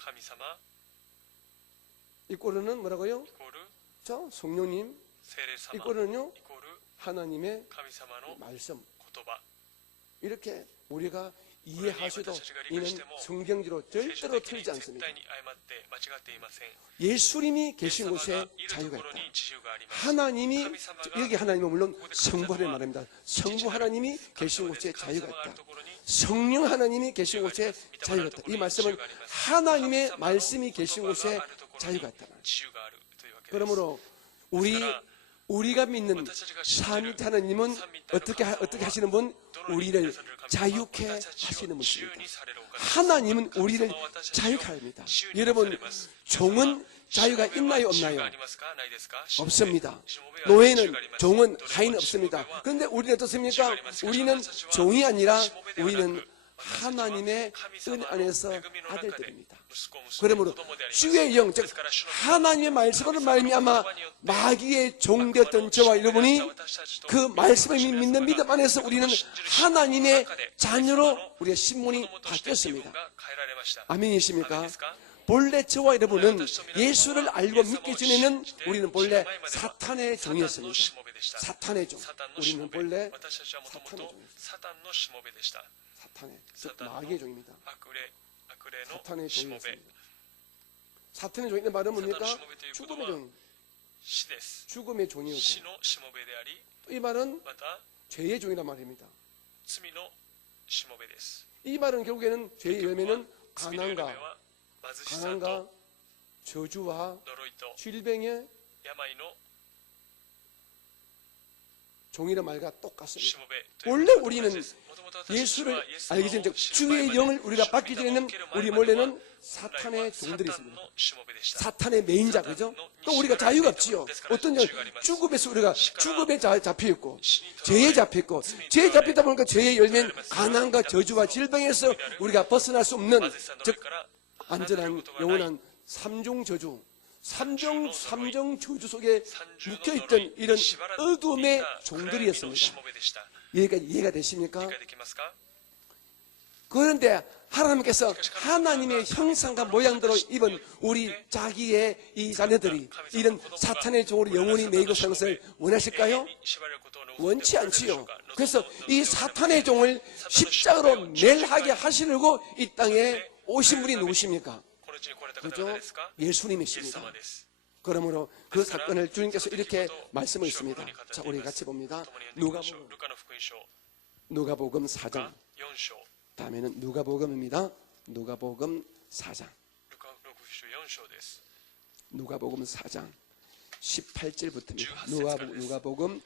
이 꼴은 뭐라고요? 자, 성령님. 이 꼴은요? 하나님의 말씀. 이렇게 우리가 이해하셔도 이는 성경지로 절대로 틀리지 않습니다. 예수님이 계신 곳에 자유가 있다. 하나님이, 여기 하나님은 물론 성부 하나님 말합니다. 성부 하나님이 계신 곳에 자유가 있다. 성령 하나님이 계신 곳에 자유가 있다. 이 말씀은 하나님의 말씀이 계신 곳에 자유가 있다. 그러므로 우리가 믿는 삼위일체 하나님은 어떻게 하시는 분? 우리를 자유케 하시는 분입니다. 하나님은 우리를 자유케 합니다. 여러분, 종은 자유가 있나요, 없나요? 없습니다. 노예는, 종은, 하인은 없습니다. 그런데 우리는 어떻습니까? 우리는 종이 아니라 우리는 하나님의 은 안에서 아들들입니다. 그러므로 주의 영, 즉 하나님의 말씀으로 말미암아 마귀의 종되었던 저와 여러분이 그 말씀을 믿는 믿음 안에서 우리는 하나님의 자녀로 우리의 신분이 바뀌었습니다. 아멘이십니까? 본래 저와 여러분은 예수를 알고 믿기 전에는 우리는 본래 사탄의 종이었습니다. 사탄의 종. サタンの 우리는 しもべ 본래 私たちはもとも 사탄의 と 종입니다. サタンのしもべでした 사탄의, 즉 사탄의 마귀의 종입니다. 悪霊の 사탄의 しもべ 종이었습니다. 사탄의 종인데 말은 뭡니까? 사탄의 종이 죽음의 종, 死です 죽음의 死 종이었고 のしもべであり 또 이 말은 また 죄의 종이란 말입니다. 罪のしもべです 이 말은 결국에는 죄의 열매는 罪の열매 가난과 は貧しさと 가난과 저주와 呪いと 질병의 病の 종이란 말과 し 똑같습니다. もべという 원래 ことと同じ 우리는 ですもともと私たちは 예수를 イエス様を 알기 전에 즉 知る前 주의 まで 영을 우리가 主の 받기 御霊を 전에는 受ける 우리 前までは 원래는 本来 사탄의 は 종들이 サタン 있습니다. のしもべでした 사탄의 매인자 그죠? 또 우리가 자유가 없지요. 어떤 점 죽음에서 우리가 죽음에 잡혀 있고 죄에 잡혀 있고 죄에 잡히다 보니까 죄의 열매는 가난과 저주와 질병에서 우리가 벗어날 수 없는 貧しさの 즉 上から 안전한 영원한 삼종 저주 삼정 저주 속에 묶여있던 이런 어둠의 종들이었습니다. 이해가 되십니까? 그런데 하나님께서 하나님의 형상과 모양대로 입은 우리 자기의 이 자녀들이 이런 사탄의 종으로 영원히 매이고 사는 것을 원하실까요? 원치 않지요. 그래서 이 사탄의 종을 십자가로 멸하게 하시려고 이 땅에 오신 분이 누구십니까? 그죠? 예수님이십니다. 그러므로 그 사건을 주님께서 이렇게 말씀을 했습니다. 자, 우리 같이 봅니다. 누가복음 4장. 다음에는 누가복음입니다. 누가복음 4장. 누가복음 4장 18절부터입니다. 누가복음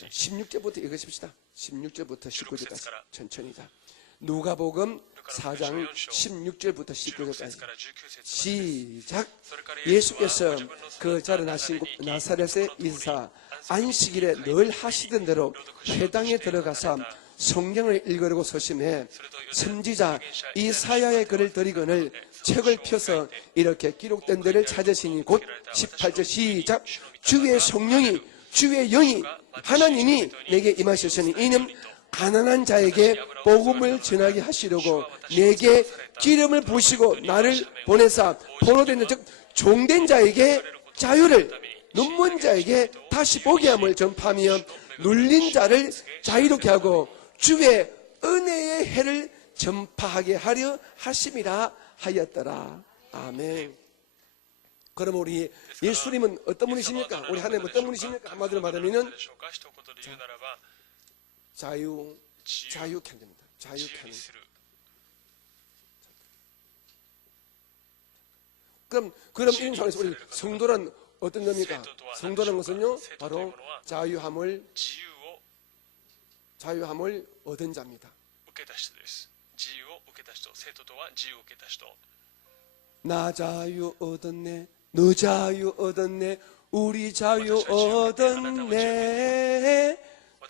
16절부터 읽으십시다. 16절부터 19절까지 천천히 다. 누가복음 4장 16절부터 19절까지 시작. 예수께서 그 자라나신 곳 나사렛의 인사 안식일에 늘 하시던 대로 회당에 들어가서 성경을 읽으려고 서심해 선지자 이사야의 글을 들이거늘 책을 펴서 이렇게 기록된 데를 찾으시니 곧 18절 시작. 주의 성령이 주의 영이 하나님이 내게 임하셨으니 이는 가난한 자에게 복음을 전하게 하시려고 내게 기름을 부으시고 나를 보내사 포로된 즉 종된 자에게 자유를 눈먼 자에게 다시 보게 함을 전파하며 눌린 자를 자유롭게 하고 주의 은혜의 해를 전파하게 하려 하심이라 하였더라. 아멘. 그럼 우리 예수님은 어떤 분이십니까? 우리 하나님 어떤 분이십니까? 한마디로 말하면은 자유케 합니다. 자유케 하는. 그럼 이런 상황에서 우리 성도란 어떤 겁니까? 성도라는 것은요, 바로 자유함을 얻은 자입니다. 나 자유 얻었네, 너 자유 얻었네, 우리 자유 얻었네,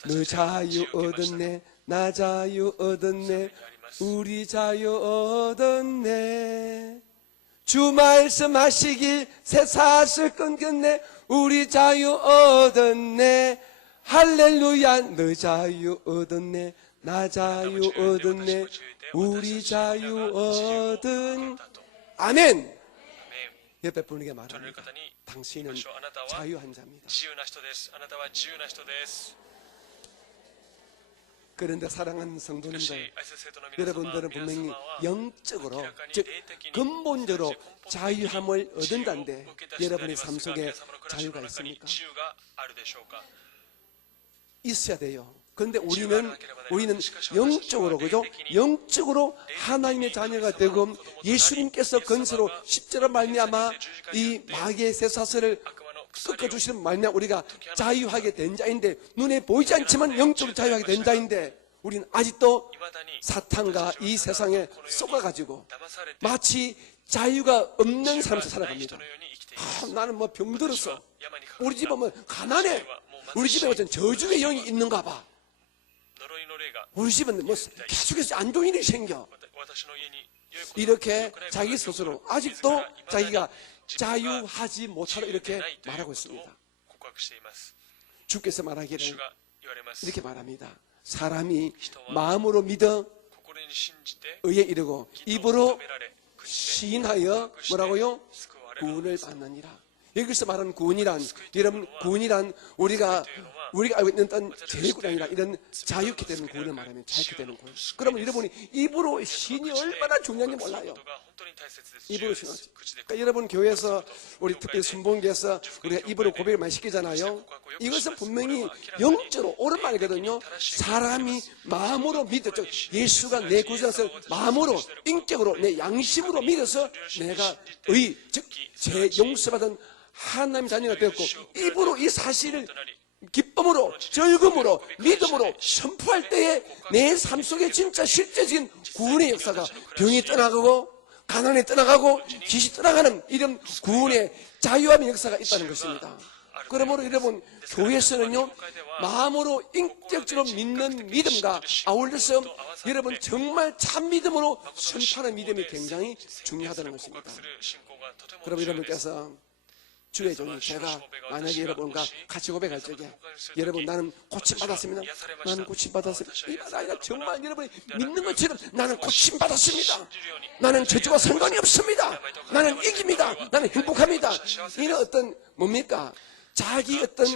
너 자유 얻었네, 나 자유 얻었네, 우리 자유 얻었네. 주 말씀하시길 새 사슬 끊겼네, 우리 자유 얻었네. 할렐루야. 너 자유 얻었네, 나 자유 얻었네, 우리 자유 얻은. 아멘. 옆에 분에게 말합니다. 당신은 자유한 자입니다. 그런데 사랑하는 성도님들, 여러분들은 분명히 영적으로 즉 근본적으로 자유함을 얻은다는데 여러분의 삶 속에 자유가 있습니까? 있어야 돼요. 그런데 우리는 영적으로, 그죠? 영적으로 하나님의 자녀가 되고 예수님께서 건설로 십자로 말미암아 이 마귀의 쇠사슬을 꺾어주시는 말미암아 우리가 자유하게 된 자인데, 눈에 보이지 않지만 영적으로 자유하게 된 자인데 우리는 아직도 사탄과 이 세상에 속아가지고 마치 자유가 없는 삶을 살아갑니다. 나는 뭐 병들었어, 우리 집은 뭐 가난해, 우리 집에 무슨 저주의 영이 있는가 봐, 우리 집은 뭐 계속해서 안 좋은 일이 생겨, 이렇게 자기 스스로 아직도 자기가 자유하지 못하라 이렇게 말하고 있습니다. 주께서 말하기를 이렇게 말합니다. 사람이 마음으로 믿어 의에 이르고 입으로 시인하여 뭐라고요? 구원을 받느니라. 여기서 말하는 구원이란, 여러분, 구원이란 우리가 알고 있는 어떤 제국이 아니라 이런 자유케 되는 구원을 말하면 자유케 되는 구원. 그러면 여러분이 입으로 신이 얼마나 중요한지 몰라요. 입으로 신. 그러니까 여러분 교회에서 우리 특별히 순복음교회에서 우리가 입으로 고백을 많이 시키잖아요. 이것은 분명히 영적으로 옳은 말이거든요. 사람이 마음으로 믿었죠. 예수가 내 구주라서 마음으로, 인격으로, 내 양심으로 믿어서 내가 즉 제 용서받은 하나님의 자녀가 되었고, 입으로 이 사실을 기쁨으로, 즐거움으로, 믿음으로 선포할 때에 내 삶 속에 진짜 실제적인 구원의 역사가, 병이 떠나가고 가난이 떠나가고 귀신이 떠나가는 이런 구원의 자유함의 역사가 있다는 것입니다. 그러므로 여러분, 교회에서는요, 마음으로 인격적으로 믿는 믿음과 아울러서 여러분 정말 참 믿음으로 선포하는 믿음이 굉장히 중요하다는 것입니다. 그럼 여러분께서 주의 종이 제가 만약에 여러분과 같이 고백할 적에 여러분 나는 고침받았습니다. 나는 고침받았습니다. 이 말 아니라 정말 여러분이 믿는 것처럼 나는 고침받았습니다. 나는 저주와 상관이 없습니다. 나는 이깁니다. 나는 행복합니다. 이는 어떤 뭡니까? 자기 어떤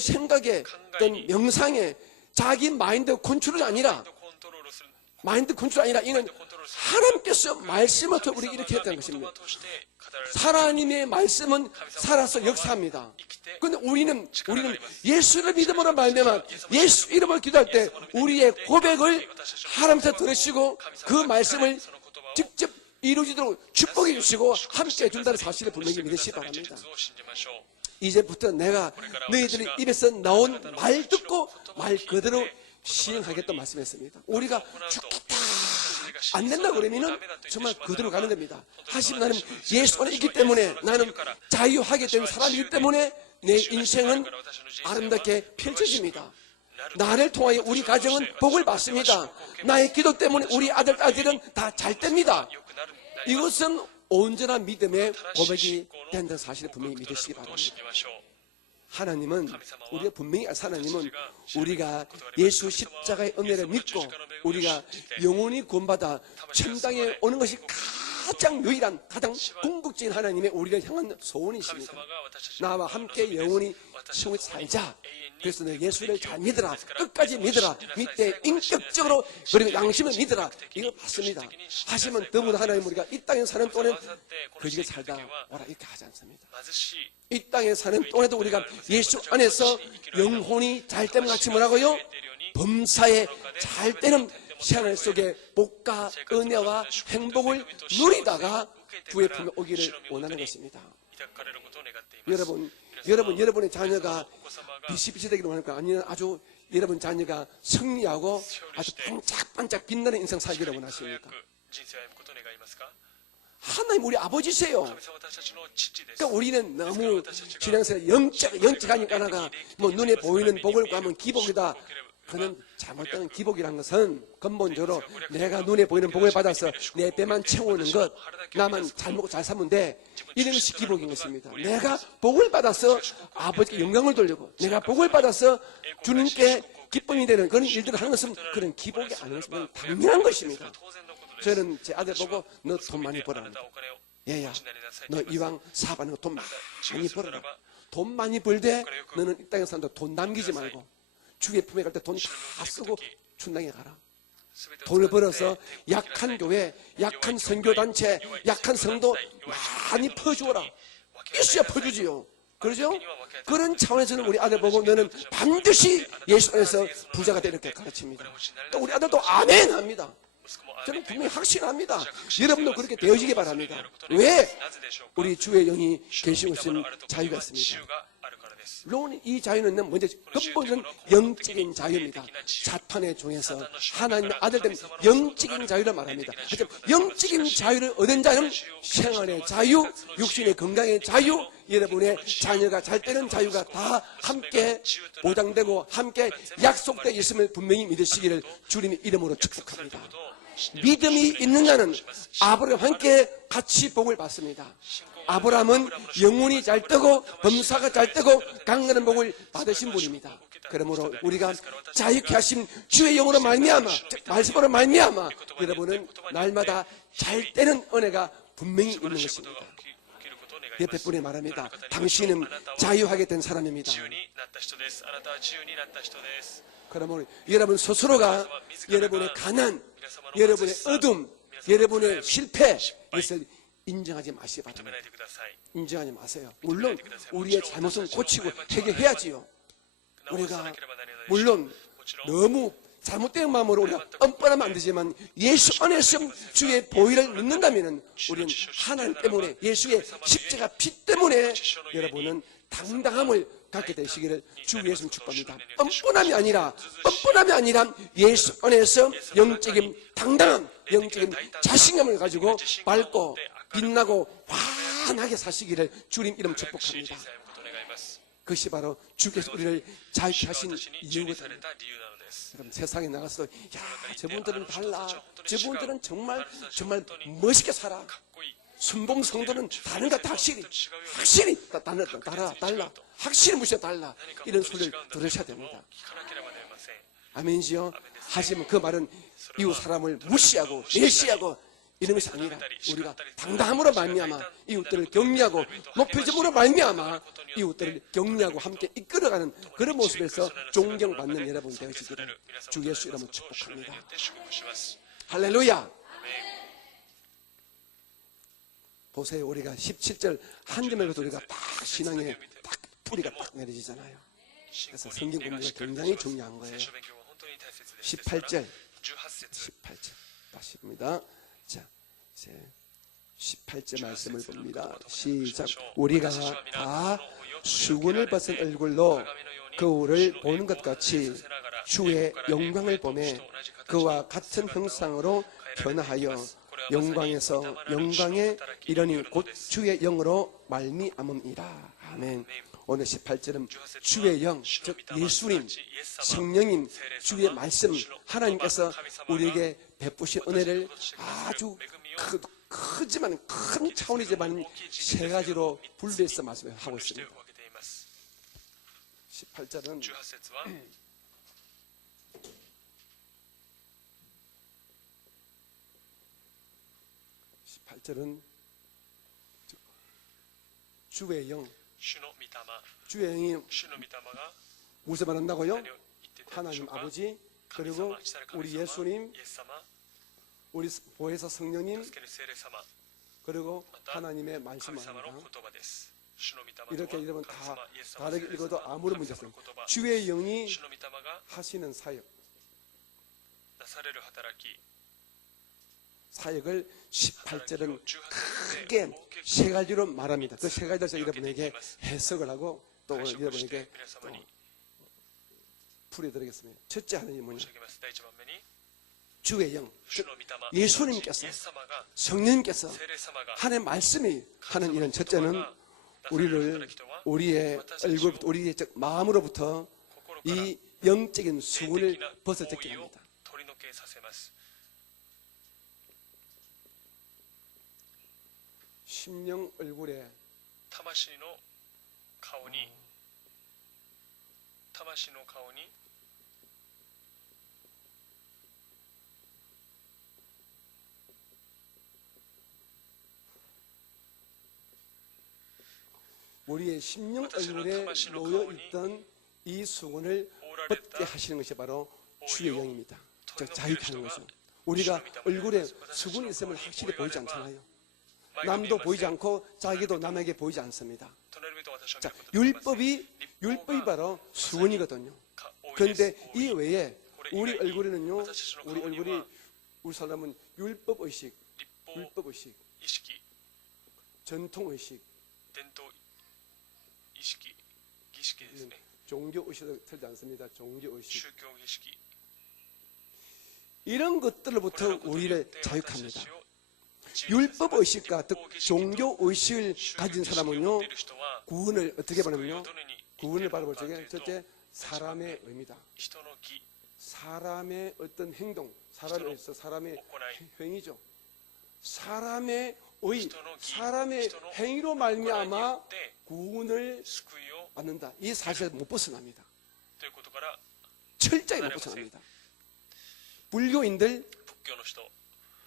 생각에 어떤 명상에 자기 마인드 컨트롤이 아니라 이는 하나님께서 말씀을 통해 우리 이렇게 했다는 것입니다. 하나님의 말씀은 살아서 역사합니다. 그런데 우리는 예수를 믿음으로 말미암아 예수 이름을 기도할 때 우리의 고백을 하나님께서 들으시고 그 말씀을 직접 이루어지도록 축복해 주시고 함께 해준다는 사실을 분명히 믿으시기 바랍니다. 이제부터 내가 너희들의 입에서 나온 말 듣고 말 그대로 시행하겠다고 말씀했습니다. 우리가 죽겠다 안 된다 그러면은 정말 그대로 가는 겁니다. 하지만 나는 예수 안에 있기 때문에 나는 자유하게 된 사람이기 때문에 내 인생은 아름답게 펼쳐집니다. 나를 통하여 우리 가정은 복을 받습니다. 나의 기도 때문에 우리 아들, 딸들은 다 잘 됩니다. 이것은 온전한 믿음의 고백이 된다는 사실을 분명히 믿으시기 바랍니다. 하나님은 우리가 예수 십자가의 은혜를 믿고 우리가 영원히 구원받아 천당에 오는 것이 가장 유일한 가장 궁극적인 하나님의 우리를 향한 소원이십니다. 나와 함께 영원히 천국에 살자. 그래서 너 예수를 잘 믿어라. 끝까지 믿어라. 믿되 인격적으로 그리고 양심을 믿어라. 이거 맞습니다. 하시면 더불어 하나님 우리가 이 땅에 사는 동안은 거지게 살다 오라 이렇게 하지 않습니다. 이 땅에 사는 동안에도 우리가 예수 안에서 영혼이 잘 되면 같이 뭐라고요? 범사에 잘 되는 생활 속에 복과 은혜와 행복을 누리다가 주의 품에 오기를 원하는 것입니다. 여러분의 자녀가 비슷비슷 되기를 원할까? 아니면 아주 여러분 자녀가 승리하고 아주 반짝반짝 빛나는 인생 살기를 원하십니까? 하나님 우리 아버지세요. 그러니까 우리는 너무 신앙생활 영적하니까 나가 뭐 눈에 보이는 복을 구하면 기복이다. 그는 잘못된 기복이라는 것은 근본적으로 내가 눈에 보이는 복을 받아서 내 배만 채우는 것, 나만 잘 먹고 잘 사면 돼. 이런 것이 기복인 것입니다. 내가 복을 받아서 아버지께 영광을 돌리고 내가 복을 받아서 주님께 기쁨이 되는 그런 일들을 하는 것은 그런 기복이 아닌 것은 당연한 것입니다. 저는 제 아들 보고 너 돈 많이 벌어라. 얘야, 너 이왕 사업하는 거 돈 많이 벌어라. 돈 많이 벌되 너는 이 땅에 사는데 돈 남기지 말고 주의 품에 갈 때 돈 다 쓰고 춘당에 가라. 돈을 벌어서 약한 교회, 약한 선교단체, 약한 성도 많이 퍼주어라. 있어야 퍼주지요. 그러죠? 그런 차원에서는 우리 아들 보고 너는 반드시 예수 안에서 부자가 되는 게 가르칩니다. 또 우리 아들도 아멘 합니다. 저는 분명히 확신합니다. 여러분도 그렇게 되어지기 바랍니다. 왜? 우리 주의 영이 계시고 있는 자유가 있습니다. 물론 이 자유는 먼저 근본적인 영적인 자유입니다. 사탄의 종에서 하나님의 아들된 영적인 자유를 말합니다. 하지만 영적인 자유를 얻은 자는 생활의 자유, 육신의 건강의 자유, 여러분의 자녀가 잘 되는 자유가 다 함께 보장되고 함께 약속되어 있음을 분명히 믿으시기를 주님의 이름으로 축복합니다. 믿음이 있는 자는 아브라함과 함께 같이 복을 받습니다. 아브라함은 영혼이 잘 뜨고 범사가 잘 뜨고 강건한 복을 받으신 분입니다. 그러므로 우리가 자유케 하신 주의 영으로 말미암아 말씀으로 말미암아 여러분은 날마다 잘 되는 은혜가 분명히 있는 것입니다. 옆에 분이 말합니다. 당신은 자유하게 된 사람입니다. 自由になった人です。あなたは自由になった人です。 그러면 여러분 스스로가 여러분의 가난, 여러분의 어둠, 여러분의 실패 이것을 인정하지 마시기 認め 바랍니다. ないでください。 인정하지 마세요. 물론 우리의 잘못은 고치고 해결해야지요. 直さ 우리가 なければならない。 물론 もちろん 너무 잘못된 마음으로 우리가 뻔뻔하면 안 되지만 예수 안에서 주의 보혈을 믿는다면 우리는 하나님 때문에 예수의 십자가 피 때문에 여러분은 당당함을 갖게 되시기를 주 예수님 축복합니다. 뻔뻔함이 아니라 예수 안에서 영적인 당당함, 영적인 자신감을 가지고 밝고 빛나고 환하게 사시기를 주님 이름 輝くし 축복합니다. 人生を歩むことを願います。 그것이 바로 주께서 우리를 자유케 主が 하신 私に自由にさ 이유거든요. れた理由なのです。 그럼 세상에 나가서도 야 저분들은 달라, 저분들은 정말 멋있게 살아. かっこいい。 순봉 성도는 다른 것 같아. 확실히 달라. 확실히 무시해 달라. 이런 소리를 들으셔야 됩니다. 聞かなければなりません。 아멘이지요. 하지만 그 말은 이웃 사람을 무시하고 내시하고 이런 것이 아니라 우리가 당당함으로 말미암아 이웃들을 격려하고 높여줌으로 말미암아 이웃들을 격려하고 함께 이끌어가는 그런 모습에서 존경받는 여러분 되어지기를 주 예수 이름으로 축복합니다. によって祝福します。 할렐루야. 보세요. 우리가 17절 한 점에 가서 우리가 딱 신앙에 딱 뿌리가 딱 내려지잖아요. 그래서 성경 공부가 굉장히 중요한 거예요. 聖書勉強は本当に大切ですから。 18절 18節 18절 다시 봅니다. 자, 이제 18절 말씀을 봅니다. 시작. 우리가 다 수군을 벗은 얼굴로 거울을 보는 것 같이 주의 영광을 보매 그와 같은 형상으로 변화하여 영광에서 영광에 이르니 곧 주의 영으로 말미암음이라. 아멘. 오늘 18절은 주의 영, 즉 예수님, 성령님, 주의 말씀, 하나님께서 우리에게 베푸신 은혜를 아주 크지만 큰 차원이지만 세 가지로 분류해서 말씀하고 있습니다. 18절은 18節は 18절은 주의 영, 主の御霊、 주의 영이 主の御霊が 무엇을 말한다고요? 何を言っていたでしょ 하나님 うか。 아버지 神 그리고 様、父なる神 우리 様、 예수님, イエス様、 우리 보혜사 성령님 助ける聖霊様、 그리고 また 하나님의 神 말씀을 様の 합니다. 言葉です。主の御霊とは 이렇게 여러분 神 다 様、イエス様、 다르게 聖霊 읽어도 様、 아무런 神 문제 様 없어요. の言葉、 주의 영이 主の御霊が 하시는 사역, なされる働き、 사역을 18절은 18 크게 세 가지로 말합니다. 그 세 가지를 여러분에게 해석을 하고 또 解釈し 여러분에게 て皆様に 풀어드리겠습니다. 첫째 하나님 뭐냐? 申し上げます。第一番目に、 주의 영, 主の御霊、 예수님께서 イエス様が、 성령께서 聖霊様が、 하나님의 말씀이 하는 이런 첫째는 우리를 우리의 얼굴부터 우리의 즉 마음으로부터 心から 이 영적인 霊 수군을 的な 벗어뜯게 行為を 합니다. 取り除けさせます。 심령 얼굴에 魂の顔に、魂の顔に 우리의 심령 얼굴에 놓여 있던 이 수군을 벗게 하시는 것이 바로 주의 영입니다. 즉 자유케 하는 것이죠. 우리가 얼굴에 수군이 있음을 확실히 보이지 않잖아요. 남도 보이지 않고 자기도 남에게 보이지 않습니다. 자, 율법이 바로 수군이거든요. 그런데 이 외에 우리 얼굴에는요, 우리 사람은 율법 의식, 立法意識、 전통 의식, 伝統意識、儀式ですね。 종교 의식도 틀지 않습니다. 종교 의식 宗教儀式。 이런 것들로부터 우리를 자유합니다. 私たちを 율법 의식과 즉 종교 의식을 가진 사람은요, 구원을 어떻게 받냐면요, 구원을 바라볼 적에 첫째 사람의 의미다. 人の義、 사람의 어떤 행동, 사람의 행위죠. 사람의 의, 사람의 행위로 말미암아 구원을 救いを 받는다. 이 사실을 못 벗어납니다. ということから、 철저히 못 벗어납니다. 불교인들 仏教の人、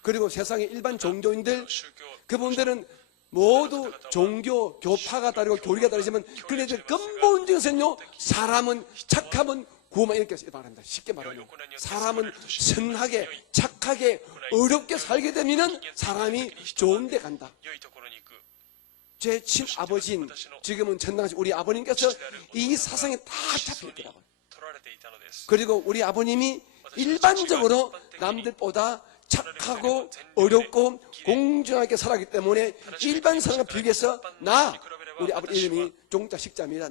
그리고 세상의 일반 종교인들 宗教、 그분들은 모두 종교, 교파가 다르고 교리가 다르지만 그네들 근본적인 생요 사람은 착하면 구원만 이렇게 말합니다. 쉽게 말하면 사람은 선하게 착하게 어렵게 살게 되면 사람이 좋은 데 간다. 良いところに行く 제 친아버지인 지금은 전당하신 우리 아버님께서 이 사상에 다 잡혀있더라고요. 取られていたのです 그리고 우리 아버님이 일반적으로 남들보다 착하고 어렵고 공정하게 살았기 때문에 일반 사람과 비교해서 우리 아버지 이름이 종자 식자입니다.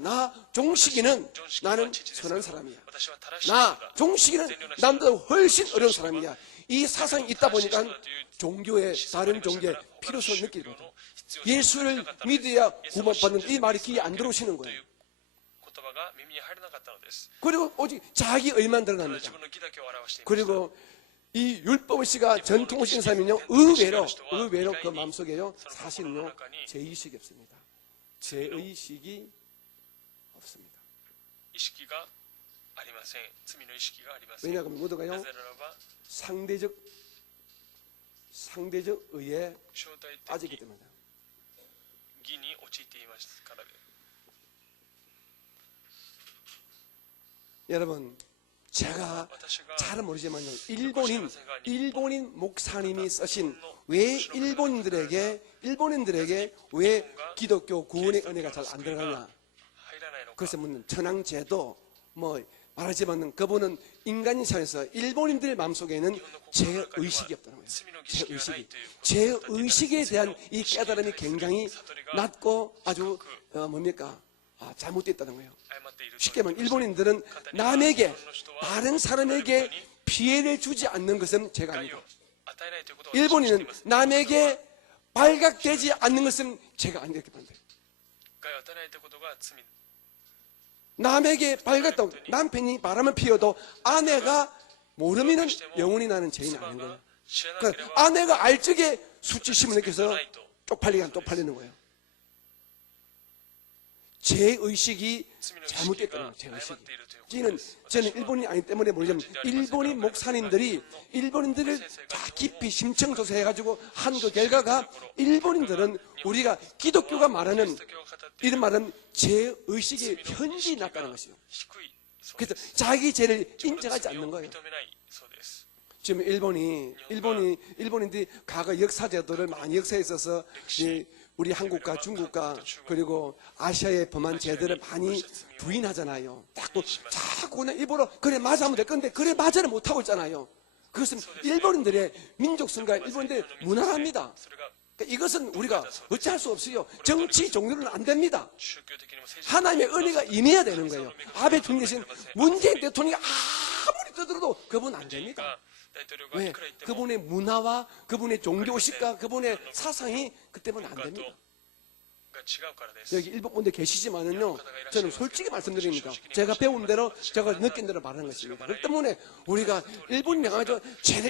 종식이는 나는 선한 사람이야. 私は正しい人だ 종식이는 남보다 훨씬 어려운 사람이야. 이 사상이 있다 보니까 종교의 다른 종교의 필요성을 느끼게 됩니다. 예수를 믿어야 구원받는 이 말이 귀에 안 들어오시는 거예요. 言葉が耳に入らなかったのです 그리고 오직 자기 의만 自 드러납니다. 分の義だけを表していました 그리고 이 율법의식가 전통의식인 사람은요, 의외로 그 마음속에요, 사실은요, 제의식이 없습니다. 제의식이 없습니다. 意識がありません罪の意識がありません 왜냐하면 모두가요, なぜならば 상대적 의에 相対 빠지기 的 때문에. 義に陥っていますからです 여러분, 제가 私が 잘은 모르지만요, 일본인 목사님이 쓰신 왜 일본인들에게 왜 기독교 구원의 은혜가 잘 안 들어가냐. 入らないのか 그래서 묻는 천황제도 뭐 말하지만 그분은 인간인 사회에서 일본인들의 마음속에는 제의식이 없다는 거예요. 제의식에 대한 이 깨달음이 굉장히 낮고 아주 잘못됐다는 거예요. 誤っている 쉽게 말하면 일본인들은 남에게 다른 사람에게 피해를 주지 않는 것은 죄가 害 아니다. を与えないということを 일본인은 남에게 발각되지 않는 것은 죄가 아니다 이렇게 말합니다. 害を与えないということが罪 남에게 발각됐다고 남편이 바람을 피워도 아내가 모르면 영혼이 나는 죄인이 아닌 妻 거예요. が知らな 그 ければ 아내가 알 적에 수치심을 느껴서 쪽팔리는 거예요. 제의식이 罪の意識 잘못됐다는 が 거예요. 誤っ 제의식이. ているということです 저는 일본인이 아니기 때문에 모르지만 일본인 목사님들이 일본인들을 다 깊이 심층조사해가지고 한 그 결과가 일본인들은 우리가 기독교가 말하는 キリスト教が語っている 이런 말은 제의식이 현저히 낮다는 것이요. 低いそう 그래서 자기 죄를 인정하지 않는 認 거예요. めないそうです 지금 일본인들이 과거 역사제도를 많이 역사에 있어서 우리 한국과 중국과 그리고 아시아의 범한 죄들을 많이 부인하잖아요. 자꾸 그냥 일본어 그래 맞아 하면 될 건데 그래 맞아를 못하고 있잖아요. 그것은 일본인들의 민족성과 일본인들의 문화랍니다. それが 그러니까 이것은 우리가 어찌할 수 없어요. 정치 종교는 안 됩니다. 宗教的にも政治 하나님의 은혜가 임해야 되는 거예요. 아베 총리 대신 문재인 대통령이 아무리 떠들어도 그분 안 됩니다. が大統領が 왜? いくら言っても 그분의 문화와 그분의 종교의식과 그분의 사상이 그 때문에 안 文化と 됩니다. が違うからです 여기 일본 분들 계시지만은요, 저는 솔직히 말씀드립니다. 제가 배운 대로, 제가 느낀 대로 말하는 것입니다. 그렇기 때문에 우리가 일본이 나가서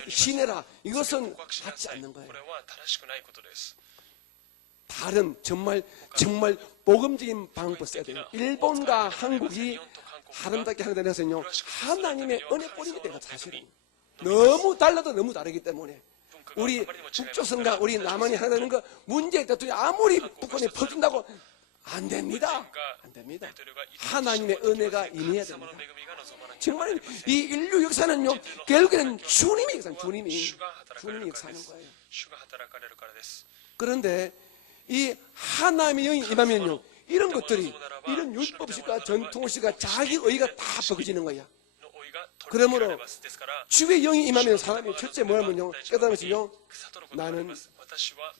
신해라, 이것은 告白しな 맞지 さい 않는 こ 거예요. れは正しくないことです 다른 정말 복음적인 방법을 써야 돼요. 일본과 한국이 아름답게 하게 되면서요, 하나님의 은혜뿐이기 때문에 사실은 너무 달라도 너무 다르기 때문에 우리 북조선과 우리 남한이 하나되는 거 문재인 대통령이 아무리 북한이 퍼준다고 안 됩니다. 안 됩니다. 하나님의 은혜가 임해야 様の 됩니다. 恵みが望まない 정말 이 인류 역사는요, 결국에는 주님이 역사는 主 주님이 が働かれ 주님이 るからで 역사하는 す 거예요. 主が働かれるからです 그런데 이 하나님의 영이 임하면요, 이런 것들이 이런 율법식과 전통식과 자기 의가 다 벗겨지는 거야. の老いが取り 그러므로 られますですから 주의 영이 임하면 사람이 첫째 뭐냐면요, 깨달은 것이요, 悟ることがあります 私は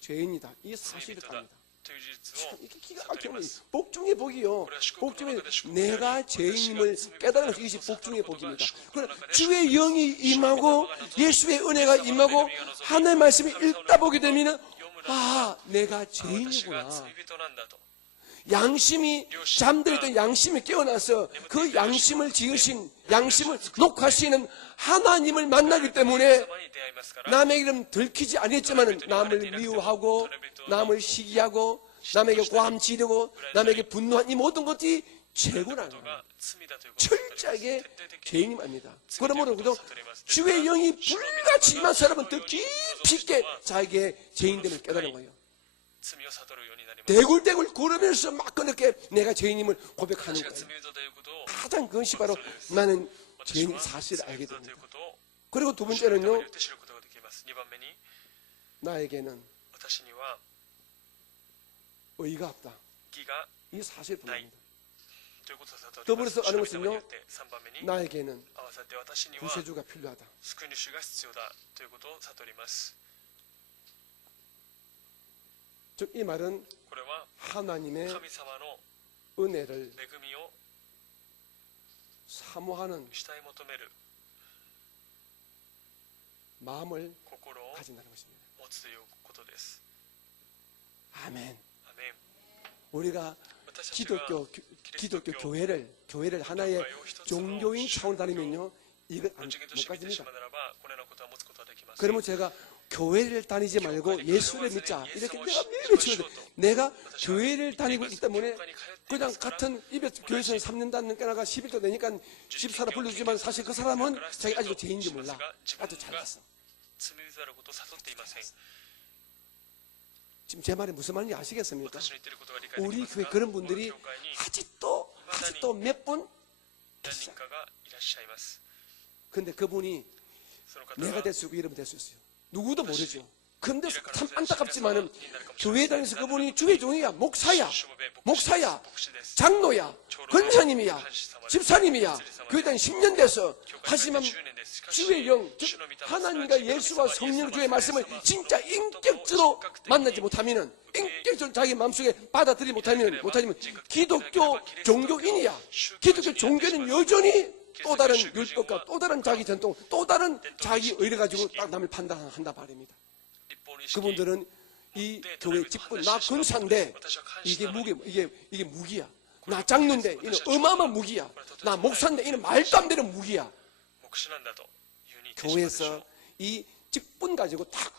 죄인이다. 이 罪 사실을 人だ 갑니다. という事実を 이게 기가 悟り 막히면 ます 복중의 복이요. 복중에 내가 죄인임을 깨달은 것이 이것이 복중의 복입니다. 그러나 주의 영이 임하고 예수의 은혜가 임하고 하나님의 말씀이 읽다 보게 되면 내가 私が 죄인이구나. 罪人なんだと 양심이 잠들었던 양심이 깨어나서 그 양심을 지으신 양심을 녹화하시는 하나님을 만나기 때문에 様に出会いますから 남의 이름 들키지 않았지만 남을 미워하고 남을 시기하고 남에게 고함 지르고 남에게 분노한 이 모든 것이 죄고라는 こと 거예요. が罪だということを 철저하게 徹底的に 죄인이 아닙니다. 그러므로 주의 영이 불같이 임한 사람은 더 깊이 있게 자기의 죄인됨을 깨달은 거예요. 罪を悟るようになります。 대굴대굴 걸으면서 막 그렇게 내가 죄인임을 고백하는 私が 거예요. 罪人ということを 가장 그것이 바로 나는 죄인 사실을 알게 罪人だという 됩니다. ことを 그리고 두 主の御霊によ 번째는요, って知ることができます。2番目に 나에게는 私には 의가 없다. 義が 이 사실 분명합니다. ということを悟り 더불어서 ます。主 아는 の御霊に 것은요, よって 3番目に 나에게는 合わせて私には 구세주가 필요하다. 救い主が必要だということを悟ります。 즉 이 말은 これは 하나님의 神様の 은혜를 恵みを 사모하는 慕い求める 마음을 心を 가진다는 것입니다. 持つということです。 아멘. アメン。 우리가 私たちが 기독교 교회를 하나의 종교인 차원으로 다니면요, 이건 못 人間として見てし 가집니다. まうならばこのようなことは持つことはできません。 그러면 제가 교회를 다니지 말고 예수를 믿자 이렇게 내가 매일 외치거든. 내가 교회를 다니고 있기 때문에 그냥 같은 입에 교회에서 3년 다니니까 11조 내니까 집사라 불러주지만 사실 그 사람은 자기 아직도 죄인지 몰라. 아주 잘났어. 罪人であることを悟っていません。 지금 제 말이 무슨 말인지 아시겠습니까? 私の言っていることが理解でき 우리 ます 교회 か？ 그런 この 분들이 教会に 아직도 몇 분 何人かがいらっしゃいます。 근데 그분이 その方 내가 が 될 수 있고 이러면 될 수 있어요. 누구도 모르죠. 근데 참 안타깝지만은 교회 다니면서 그분이 주의 종이야, 목사야, 장로야, 권사님이야, 집사님이야. 교회 다니 10년 돼서 하지만 주의 영, 즉 하나님과 예수와 성령 주의 말씀을 진짜 인격적으로 만나지 못하면은, 인격적으로 자기 마음속에 받아들이지 못하면 기독교 종교인이야. 기독교 종교는 여전히 또 다른 율법과 또 다른 자기 전통, 또 다른 자기 의를 가지고 딱 남을 판단한다 말입니다. 그분들은 이 교회 직분, 나 근사인데 이게 무기야. 나 장로인데 이는 어마어마한 무기야. 나 목사인데 이는 말도 안 되는 무기야. 교회에서 이 직분 가지고 딱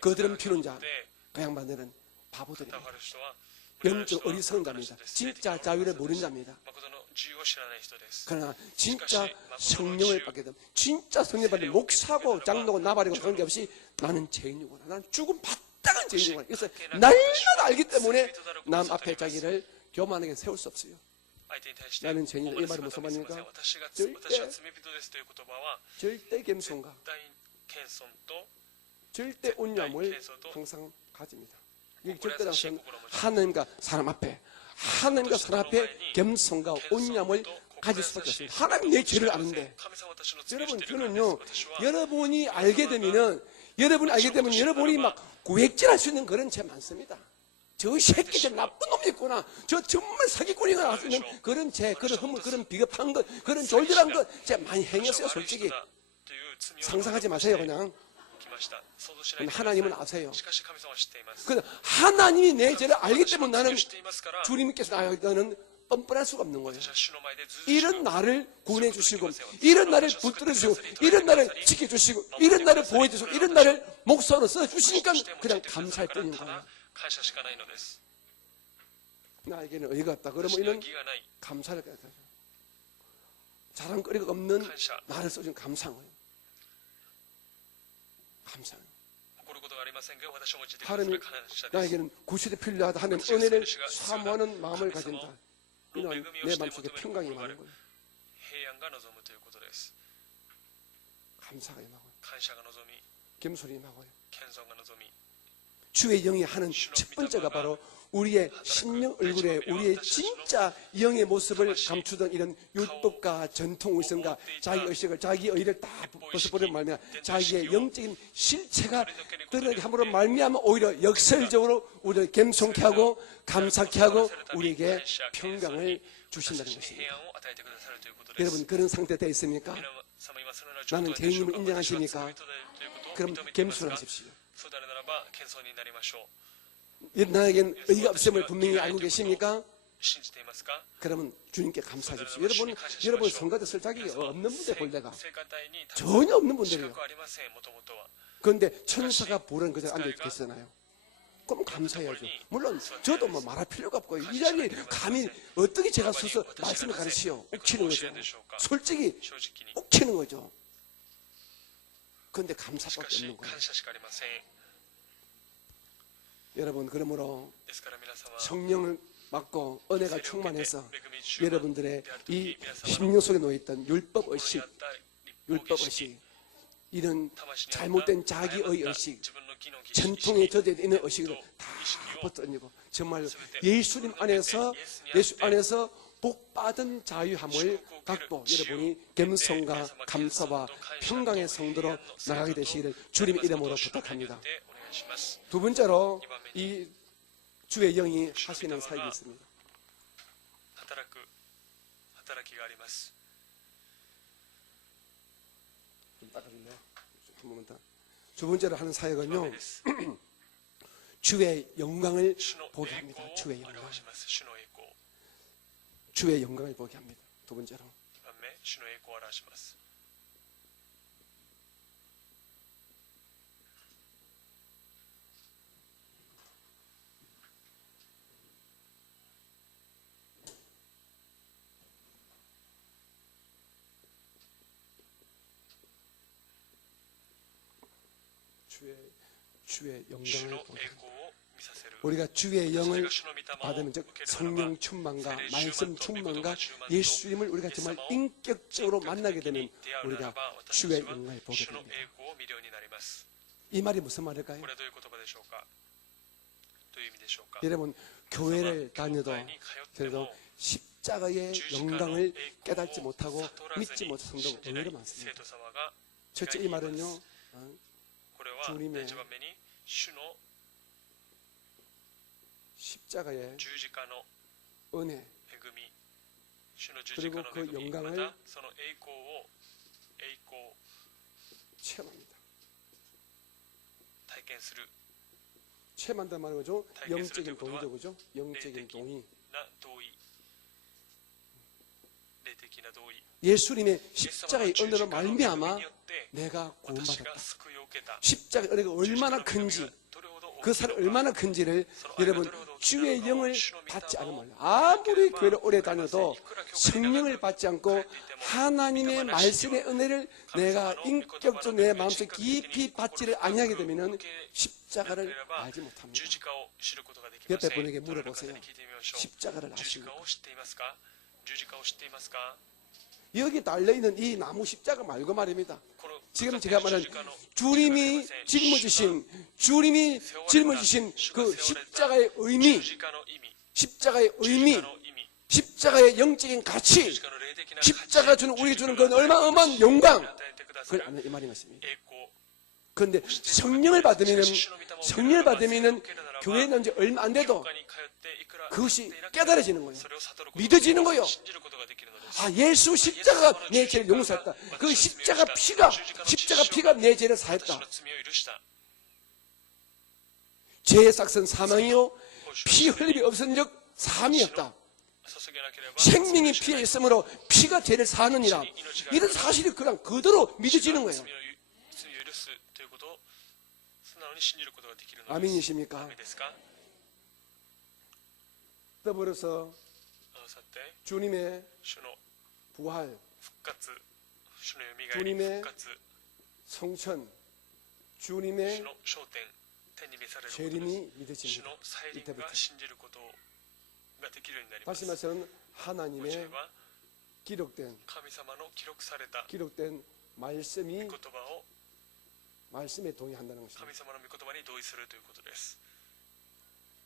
거드름 피우는 자, 그 양반들은 바보들입니다. 영적 어리석은 자입니다. 진짜 자유를 모르는 자입니다. 그러나 진짜 성령을 받게 되면, 진짜 성령을 받는 목사고 장로고 나발이고 그런 게 없이 나는 죄인이구나, 나는 죽음 마땅한 죄인이구나. 그래서 날마다 알기 때문에 남 앞에 자기를 교만하게 세울 수 없어요. 나는 죄인이다, 이 말은 무슨 말입니까? 절대 겸손과 절대 온유함을 항상 가집니다. 이 절대라는 것은 하나님과 사람 앞에 겸손과 온유함을 가질 수밖에 없습니다. 하나님 내 죄를 아는데, 여러분, 저는요, 여러분이 알게 되면 여러분이 막 구획질할 수 있는 그런 죄 많습니다. 저 새끼 저 나쁜 놈이 있구나, 저 정말 사기꾼이구나 할 수 있는 그런 죄, 그런 허물, 그런 비겁한 것, 그런 졸졸한 것 제가 많이 행했어요. 솔직히 상상하지 마세요. 그냥 하나님은 아세요. 근데 하나님이 내 죄를 알기 때문에 나는 주님께서 나는 뻔뻔할 수가 없는 거예요. 이런 나를 구원해 주시고, 이런 나를 붙들어 주시고, 이런 나를 지켜 주시고, 이런 나를 보호해 주시고, 이런 나를 목사로 써 주시니까 그냥 감사할 뿐인 거예요. 나에게는 의가 없다. 그러면 이는 감사를 해야 돼요. 자랑거리가 없는 나를 써준 감사한 거예요. 감사해요. 하나님, 나에게는 구실이 필요하다 하는 은혜를 사모하는 마음을 가진다. 이는 내 마음속에 평강이 많은 거예요. 감사가 임하고요. 겸손이 임하고요. 주의 영이 하는 첫 번째가 바로 우리의 심령 얼굴에 우리의 진짜 영의 모습을 감추던 이런 율법과 전통 의식과 자기 의식을, 자기 의를 다 벗어버리는 말미암아 자기의 영적인 실체가 드러나게 함으로 말미암아 오히려 역설적으로 우리를 겸손케 하고 감사케 하고 우리에게 평강을 주신다는 것입니다. 여러분, 그런 상태에 되어 있습니까? 나는 죄인임을 인정하십니까? 그럼 겸손하십시오. 나에겐 의가 없음을 분명히 알고 계십니까? 그러면 주님께 감사하십시오. 여러분 성가대 쓸 자격이 없는 분들 본래가 전혀 없는 분들이에요. 그런데 천사가 보는 그저 앉아 계시잖아요. 그럼 감사해야죠. 물론 저도 뭐 말할 필요가 없고 이 자리에 감히 어떻게 제가 서서 말씀을 가르치요? 욱치는 거죠. 솔직히 욱치는 거죠. 그런데 감사밖에 없는 거예요. 여러분, 그러므로 ですから皆様 성령을 받고 은혜가 聖霊を受けて 충만해서 恵み充満 여러분들의 である時 이 皆様の 심령 속에 놓여있던 율법 心に 의식, あった 율법 立法儀式 의식, 이런 魂にあった 잘못된 자기의 誤った 의식, 自分の義の儀式 전통에 젖어 있는 伝統 의식을 다 意識を 벗어내고 정말 예수님 안에서 예수 안에서 복받은 자유함을 갖고 여러분이 겸손과 감사와 평강의 성도로 나가게 되시기를 주님의 이름으로 부탁합니다. 두 번째로 이 주의 영이 하시는 사역이 있습니다. 働きがあります 좀 닦아줄래요? 한 번만 더. 두 번째로 하는 사역은요, 주의 영광을 主の 보게 栄 합니다. 光を 주의 영광. 表します主の栄光 주의 영광을 보게 합니다. 두 번째로. 2番目主の栄光を表します 주의 主 영광을 の 보게 栄 합니다. 光を見させる 우리가 주의 それ 영을 が主の御霊を 받으면 受 즉 けるならば 성령 충만과 세례 말씀 충만과 충만과 믿음과 충만과 예수님을 우리가 정말 예수님을 인격적으로 만나게 되면 出会うな 우리가 らば私 주의 たちは 영광을 보게 主の 됩니다. 栄光を見るようになります 이 말이 무슨 말일까요? これはどういう言葉でしょうかどういう意味でしょうか 여러분, 교회를 다녀도 教会に通って 그래도 も 십자가의 十字架の 영광을 栄光 깨닫지 を 못하고 悟ら 믿지 ずに 못한 信 성도가 じない 의외로 生 많습니다. 徒様が 첫째 이 말은요, 어, これは 주님의 一番目に主の 십자가의 十字架の 은혜, 恵み主の十字架の恵 그리고 그 み 영광을 またその栄光を栄光 체험합니다. 体験する 체험한다는 말은 거죠? 달걀 영적인 쓸 때보다 동의죠, 그죠? 영적인 내 동의. な同意霊的な同意 예수님의 イエス様の 십자가의 十字 은혜로 架の恵み 말미암아 によって 내가 私 구원받았다. が救いを受けた 십자가의 은혜가 얼마나 큰지, 그 사랑 얼마나 큰지를 여러분 주의 영을 받지 않으면 아무리 교회를 오래 다녀도 성령을 받지 않고 하나님의 말씀의 은혜를 내가 인격적으로 내 마음속에 깊이 받지를 아니하게 되면 십자가를 알지 못합니다. 十字架を知ることができません 옆에 분에게 물어보세요. 隣の方に聞いてみましょう 십자가를 十字架 아십니까? を知っていますか十字架を知っていますか 여기 달려있는 이 나무 십자가 말고 말입니다. この 지금 제가 말한 十字架の 주님이 짊어지신 주님이 짊어지신 그 십자가의 十 의미, 字架の意味 십자가의 十字 의미, 架の意味 십자가의 영적인 十 가치, 字架の霊的な価値 십자가 주는 우리에게 주는 그 어마어마한 영광, 与えてくださ 그걸 る 아는 이 말인 것입니다. 栄光 그런데 성령을 받으면 교회에 지 얼마 안 돼도 教会に通っていくら 그것이 経っていなくても 깨달아지는 거예요. それを悟ることが 믿어지는 거예요. 信じることができるのです 아, 예수 십자가가 내 죄를 용서했다. 그 십자가 피가 내 죄를 私 사했다. の罪を許した 죄의 삭은 사망이요, 피 흘림이 없은즉 사함이었다. 注げなければ 생명이 피에 있으므로 피가 죄를 사느니라. 이런 사실이 그냥 그대로 믿어지는 거예요. 罪を許すということを素直に信じることができるのです 아멘이십니까? アメンですか 더불어서 合わさって 주님의 主の 부활, 復活主のよみがえり 주님의 復活 성천, 主 주님의 の焦点天に召されることです 재림이 主 믿어집니다. の再臨 이때부터 が信じることができるようになりま 다시 す 말해서는 こちら 하나님의 は 기록된 神様の記録された 기록된 말씀이 言葉を 말씀에 동의한다는 것입니다. 神様の御言葉に同意するということです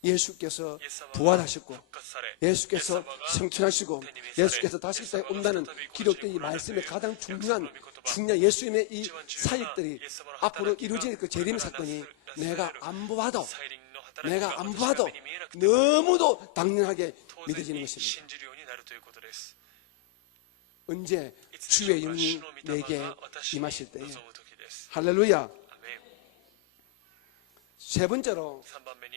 예수께서 イエス様が 부활하셨고 復活され 예수께서 イエス様が 성천하시고 天に召され 예수께서 다시 이 땅에 온다는 기록된 이 말씀의 가장 중요한 예수님의 이 사역들이 앞으로 이루어질 그 재림 사건이 내가 안 보아도 再臨の働き 내가 が 안 私が 봐도 目に見えなくても 너무도 당연하게 当然 믿어지는 に 것입니다. 信じるようになるということです 언제 いつでしょ 주의 うか 영이 主の御霊 내게 が私に 임하실 臨 때에 む時です 할렐루야. アメン 세 번째로 3番目に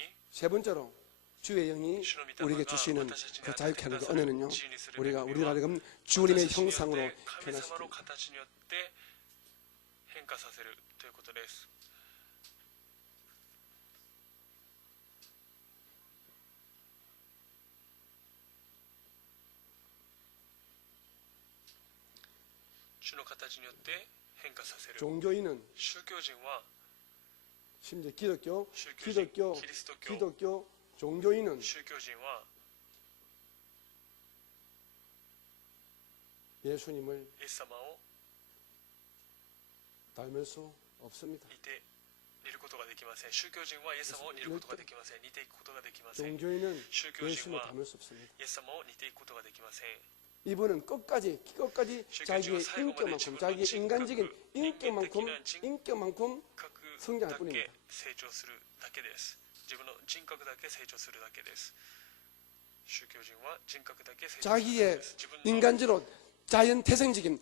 주의 영이 우리에게 주시는 그 자유케 하는 그 은혜는요, 우리가 다금 私 주님의 たちによって 형상으로 神様の 변화시킵니다. 形によって変化させるということです 主の形によって変化させる 종교인은 宗教人は 심지어 기독교, 宗教人 기독교, キリスト教 기독교 종교인은 宗教人は 예수님을 イエス様を 닮을 수 없습니다. 似ることができません。宗教人はイエス様を似ることができません。似ていくことができません。 종교인은 宗教人 예수님을 は 닮을 수 없습니다. イエス様を似ていくことができません。 이분은 끝까지 자기의 인격만큼, 자기의 인격만큼 各 성장할 だ 뿐입니다. け成長するだけです。自分の人格だけ成長するだけです。宗教人は人格だけ成長するだけ 자기의 です。自分の 인간적으로 자연태생적인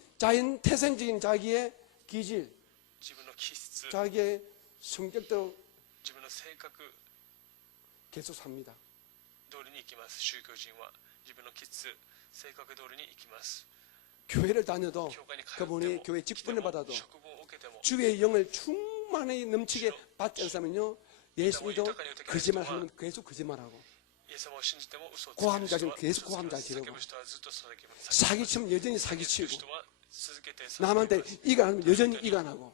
자기의 기질, 自分の気質、 자기의 성격대로 自分の性格 계속 삽니다. 通りに生きます。宗教人は自分の気質、性格通りに生きます。 교회를 다녀도 教会に通っても 그분이 교회 来て 직분을 も 받아도 職分を受けても 주의 영을 충만히 넘치게 받지 않으면요, 예수님도 거짓말하면 계속 거짓말하고 イエス様を信じても嘘をつ 고함자지고 ける人 계속 は 고함자 지르고 叫ぶ人はずっと叫びます。 사기치면 여전히 叫ぶ 사기치고 人は続けて 남한테 이간하면 여전히 이간하고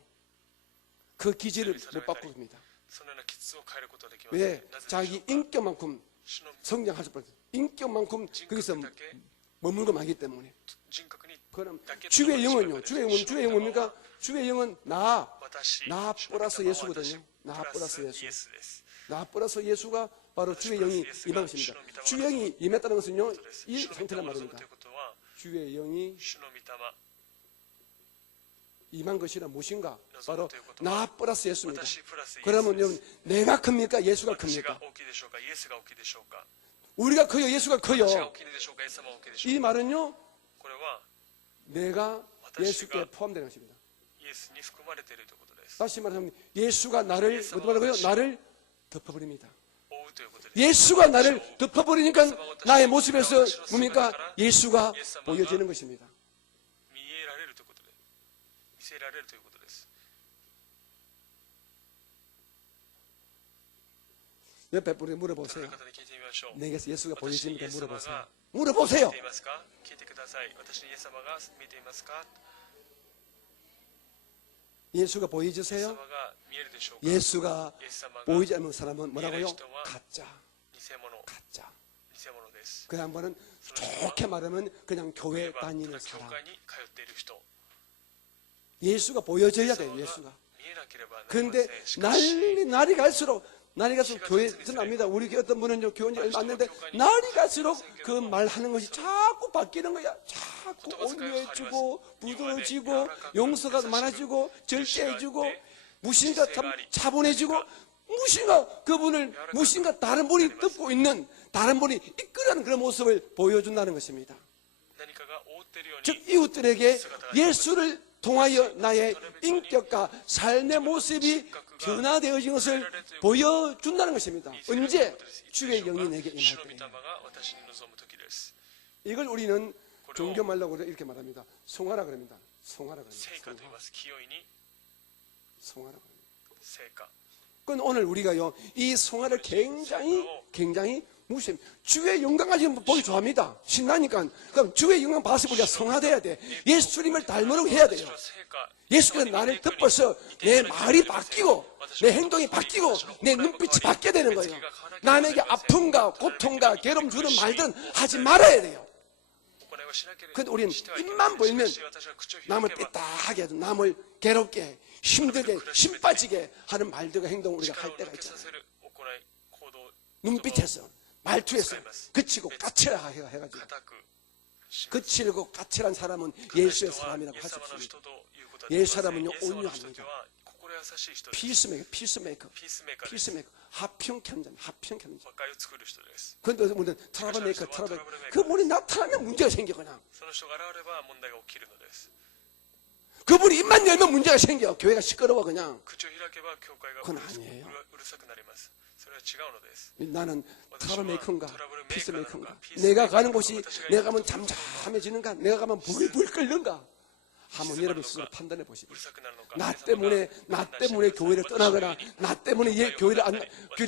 그 기질을 못 바꿉니다. そのような気質を変えることはできません。 왜? なぜでしょうか 자기 인격만큼 主の 성장할 수 없어요. 인격만큼 人 거기서 格だけ 머물고 마기 때문에. 人格に 그럼 だけ 주의 とどま 영은요, ってしまう 주의 영은 뭡니까? 주의 영은 나 私 나 主の 플러스 御霊は 예수거든요. 私 나 プラス 플러스 イエ 예수. スです。 나 플러스 예수가 바로 주의 영이 임한 것입니다. 주의 영이 임했다는 것은요, 이 主の御霊 상태란 を望む 말입니다. ということは 주의 영이 主の御霊 임한 것이란 무엇인가? 바로 望むということは 나 플러스 예수입니다. 私プラスイエス 그러면 で 여러분, す。 내가 큽니까? 예수가 私が 큽니까? 大きいでしょうか、イエスが大きいでしょうか、 우리가 커요, 예수가 私が 커요. 大きいでしょうか、イエス様が大きいでしょう 이 か。 말은요, これは 내가 예수께 포함되는 것입니다. イエスに含まれているということです。 다시 말하면 예수가 나를 어떻게 말하고요? 나를 덮어버립니다. 覆うということです。 예수가 나를 덮어버리니까 나의 모습에서 뭡니까? 예수가 보여지는 것입니다. 見えられるということで、見せられるということです。 옆에 분에게 その 물어보세요. 方に聞いてみましょう。 내게서 예수가 私にイ 보여집니까? エス様 물어보세요. が 물어보세요. 見ていますか？聞いてください。私にイエス様が見えていますか？ 예수가 イエス 보여주세요. 様が見えるでしょうか？ 예수가 イエス様が 보이지 않는 사람은 뭐라고요? 가짜, 偽物、 가짜. 偽物です。 그 한 번은 좋게 말하면 그냥 言 교회 えばた 다니는 だ教 사람. 会に通っている人。 예수가 보여져야 イエス 돼요, 様が 예수가. 見えなければなりま 그런데 せん。しかし 날이 갈수록 교회 드납니다. 우리 교회 어떤 분은 교회 온 얼마 안 됐는데 날이 갈수록 그 말하는 것이 자꾸 바뀌는 거야. 자꾸 온유해지고 부드러워지고 용서가 많아지고 절제해지고 무신가 참 차분해지고 무신가 다른 분이 듣고 있는 다른 분이 이끌어가는 그런 모습을 보여준다는 것입니다. 何かが覆っているよう 즉 に 이웃들에게 예수를 통하여 나의 인격과 삶의 모습이 변화되어진 것을 보여준다는 것입니다. 언제? 주의 영이 내게 主 임할 の御霊 때. が私に臨む時です。 이걸 우리는 종교말로 이렇게 말합니다. 송하라 그럽니다. 송하라 聖歌と言い 그럽니다. ます。清いに 송하라 그럽니다. 聖歌。 그건 오늘 우리가요, 이 송하를 굉장히 무시합니다. 주의 영광 가지고 보기 좋아합니다. 신나니까. 그럼 주의 영광 봐서 우리가 송하돼야 돼. 예수님을 닮으려고 해야 돼요. 聖歌。 예수께서 나를 덮어서 내 말이 바뀌고 내 행동이 바뀌고 내 눈빛이 바뀌어야 되는 거예요. 남에게 아픔과 고통과 괴로움 주는 말들은 하지 말아야 돼요. 行いはしなければ 근데 우리는 してはいけない 입만 벌면 しかし私は口を開 남을 けば 삐딱하게 해도 남을 괴롭게 힘들게 힘 빠지게 하는 말들과 행동을 우리가 力 할 を 때가 抜けさ 있잖아요. せる行い行動 눈빛에서 말투에서 그치고 까칠하 해가지고 固く 거칠고 까칠한 사람은 예수의 사람이라고 イエ 할 ス 수 様の 없습니다. 人ということはできません。 예수라면요 イエス様の人 온유합니다. は心優しい人です。 피스메이커 ピースメーカーです。 하평캔자 和解を作る人です。 근데 우리는 트러블메이커 그분이 나타나면 문제가 생겨 그냥 その人が現れば問題が起きるのです。 그분이 입만 열면 문제가 생겨 교회가 시끄러워 그냥 口を開けば教会が 그건 아니에요. うるさくなります。それは違うのです。 나는 트러블메이커인가 트러블메이커인가, 피스메이커인가 피스메이커인가, 내가 가는 곳이 피스메이커인가, 내가 가면 잠잠해지는가 내가 가면 불불 끓는가 한번 여러분 스스로 판단해 う 보십시오. るさくなるのか。 나 때문에 교회를 떠나거나 나 때문에 교회를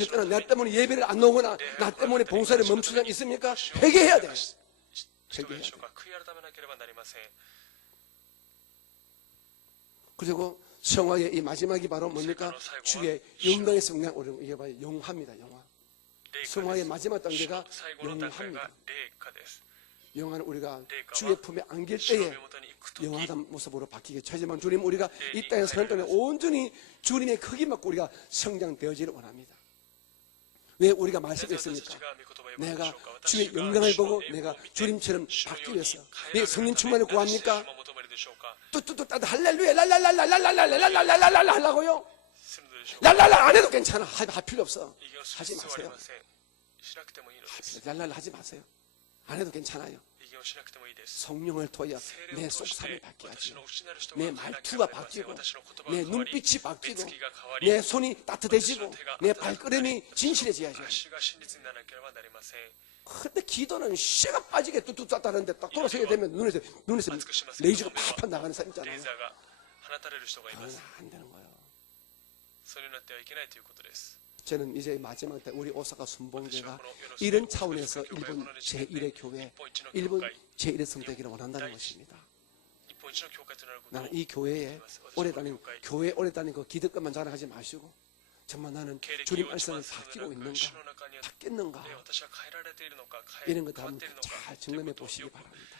떠나 나 때문에 예배를 안 나오거나 나 때문에 봉사를 멈춘 사람 있습니까? 회개해야 돼. 人がいるでしょうか。悔い改めなければなりません。 그리고 성화의 이 마지막이 바로 뭡니까? 주의 영광의 성령, 이게 바로 영화입니다. 영화. 성화의 마지막 단계가 영화입니다. 영화는 우리가 주의 품에 안길 때에 영화한 모습으로 바뀌게 하지만 주님, 우리가 이 땅에 사는 동안 온전히 주님의 크기 맞고 우리가 성장되어지를 원합니다. 왜 우리가 말씀했습니까? 내가 주의 영광을 보고 내가 주님처럼 바뀌기 위해서 왜 성령 충만을 구합니까? 뚜뚜뚜 할렐루야 랄랄랄랄랄랄랄랄랄랄랄랄랄랄 하려고요? 랄랄랄 안 해도 괜찮아. 할 필요 없어. 하지 마세요. 랄랄랄 하지 마세요. 안 해도 괜찮아요. 성령을 통하여 내 속삼이 바뀌어야지. 내 말투가 바뀌고 내 눈빛이 바뀌고 내 손이 따뜻해지고 내 발걸음이 진실해져야죠. 근데 기도는 쇠가 빠지게 뚜뚜 따다는데 딱 돌아서게 되면 눈에서 레이저가 팍팍 나가는 사람 있잖아요. 안 되는 거예요. 저는 이제 마지막 때 우리 오사카 순봉교가 이런 차원에서 일본 제1의 교회, 일본 제1의 성대기를 원한다는 것입니다. 나는 이 교회에 오래 다니고 교회에 오래 다니고 기득권만 자랑하지 마시고 정말 나는 주님 말씀을 바뀌고 있는가, 바뀌었는가 이런 것도 한번 잘 점검해 보시기 바랍니다.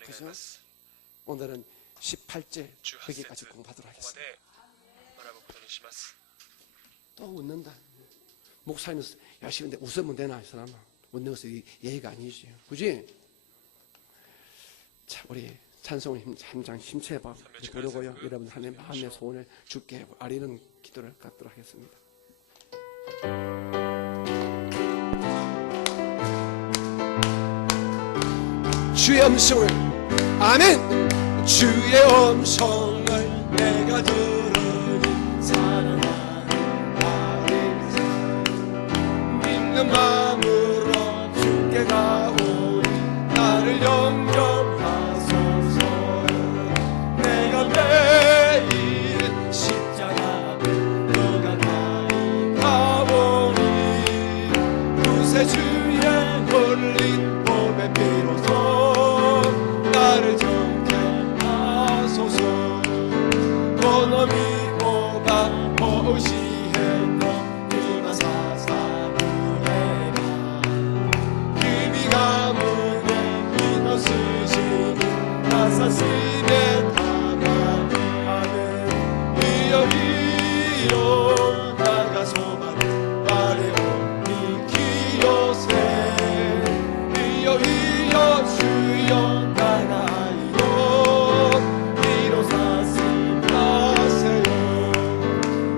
그래서 오늘은 18절 여기까지 공부하도록 하겠습니다. 또 웃는다. 목사님 야식인데 웃으면 되나 이 사람아? 웃는 것은 예의가 아니지, 그지? 자, 우리 찬송을 한장 힘채 부르고요. 여러분 하나님 마음의 소원을 주께 아리는 기도를 갖도록 하겠습니다. 주의 음성을, 아멘. 주의 음성을 내가 들으니 사랑하는 나를 믿는 마음으로 주께 가오니 나를 영접하소서. 내가 매일 십자가 앞에 너 가까이 가오니 구세주의 흘린 몸의 피로서 나를 정죄하소서. 고놈이 오가 보시했던 그만 사사부레가 금이 가문에 이너 쓰시니 나사심에 타가하는 이여 이여 나가소만 아래오니 기요세 이여 이여 주여 나가이요 이로사시 나세요.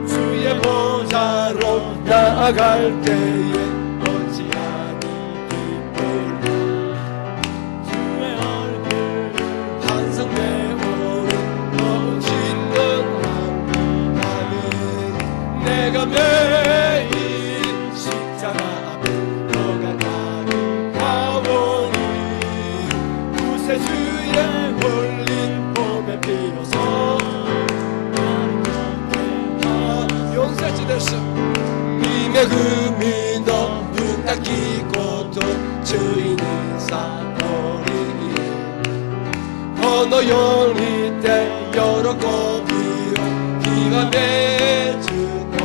주의 보좌로 나아갈 때에 어찌하니 기쁠까. 주의 얼굴 항상 내 오른 멋있는 하나님 내가 매일 십자가 앞에 너가 나를 가오니 구세주의 흘린 몸의 피로서 용서지 됐어. 님의 금이 너눈 닦이고도 주인이 사버리니 언어 열릴 때 여러 고비로 비가 맺으도록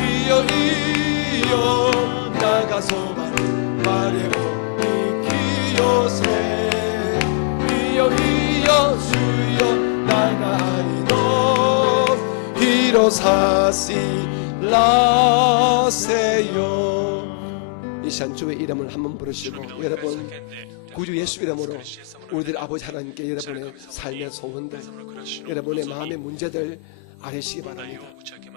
이여 이여 나가소만 말해오니 기요세 이여 이여 주여 나가이노 이로사시 라세요. 이 시간 주의 이름을 한번 부르시고 여러분 구주 예수 이름으로 우리들 아버지 하나님께 여러분의 삶의 소원들, 여러분의 마음의 문제들 아뢰시기 바랍니다.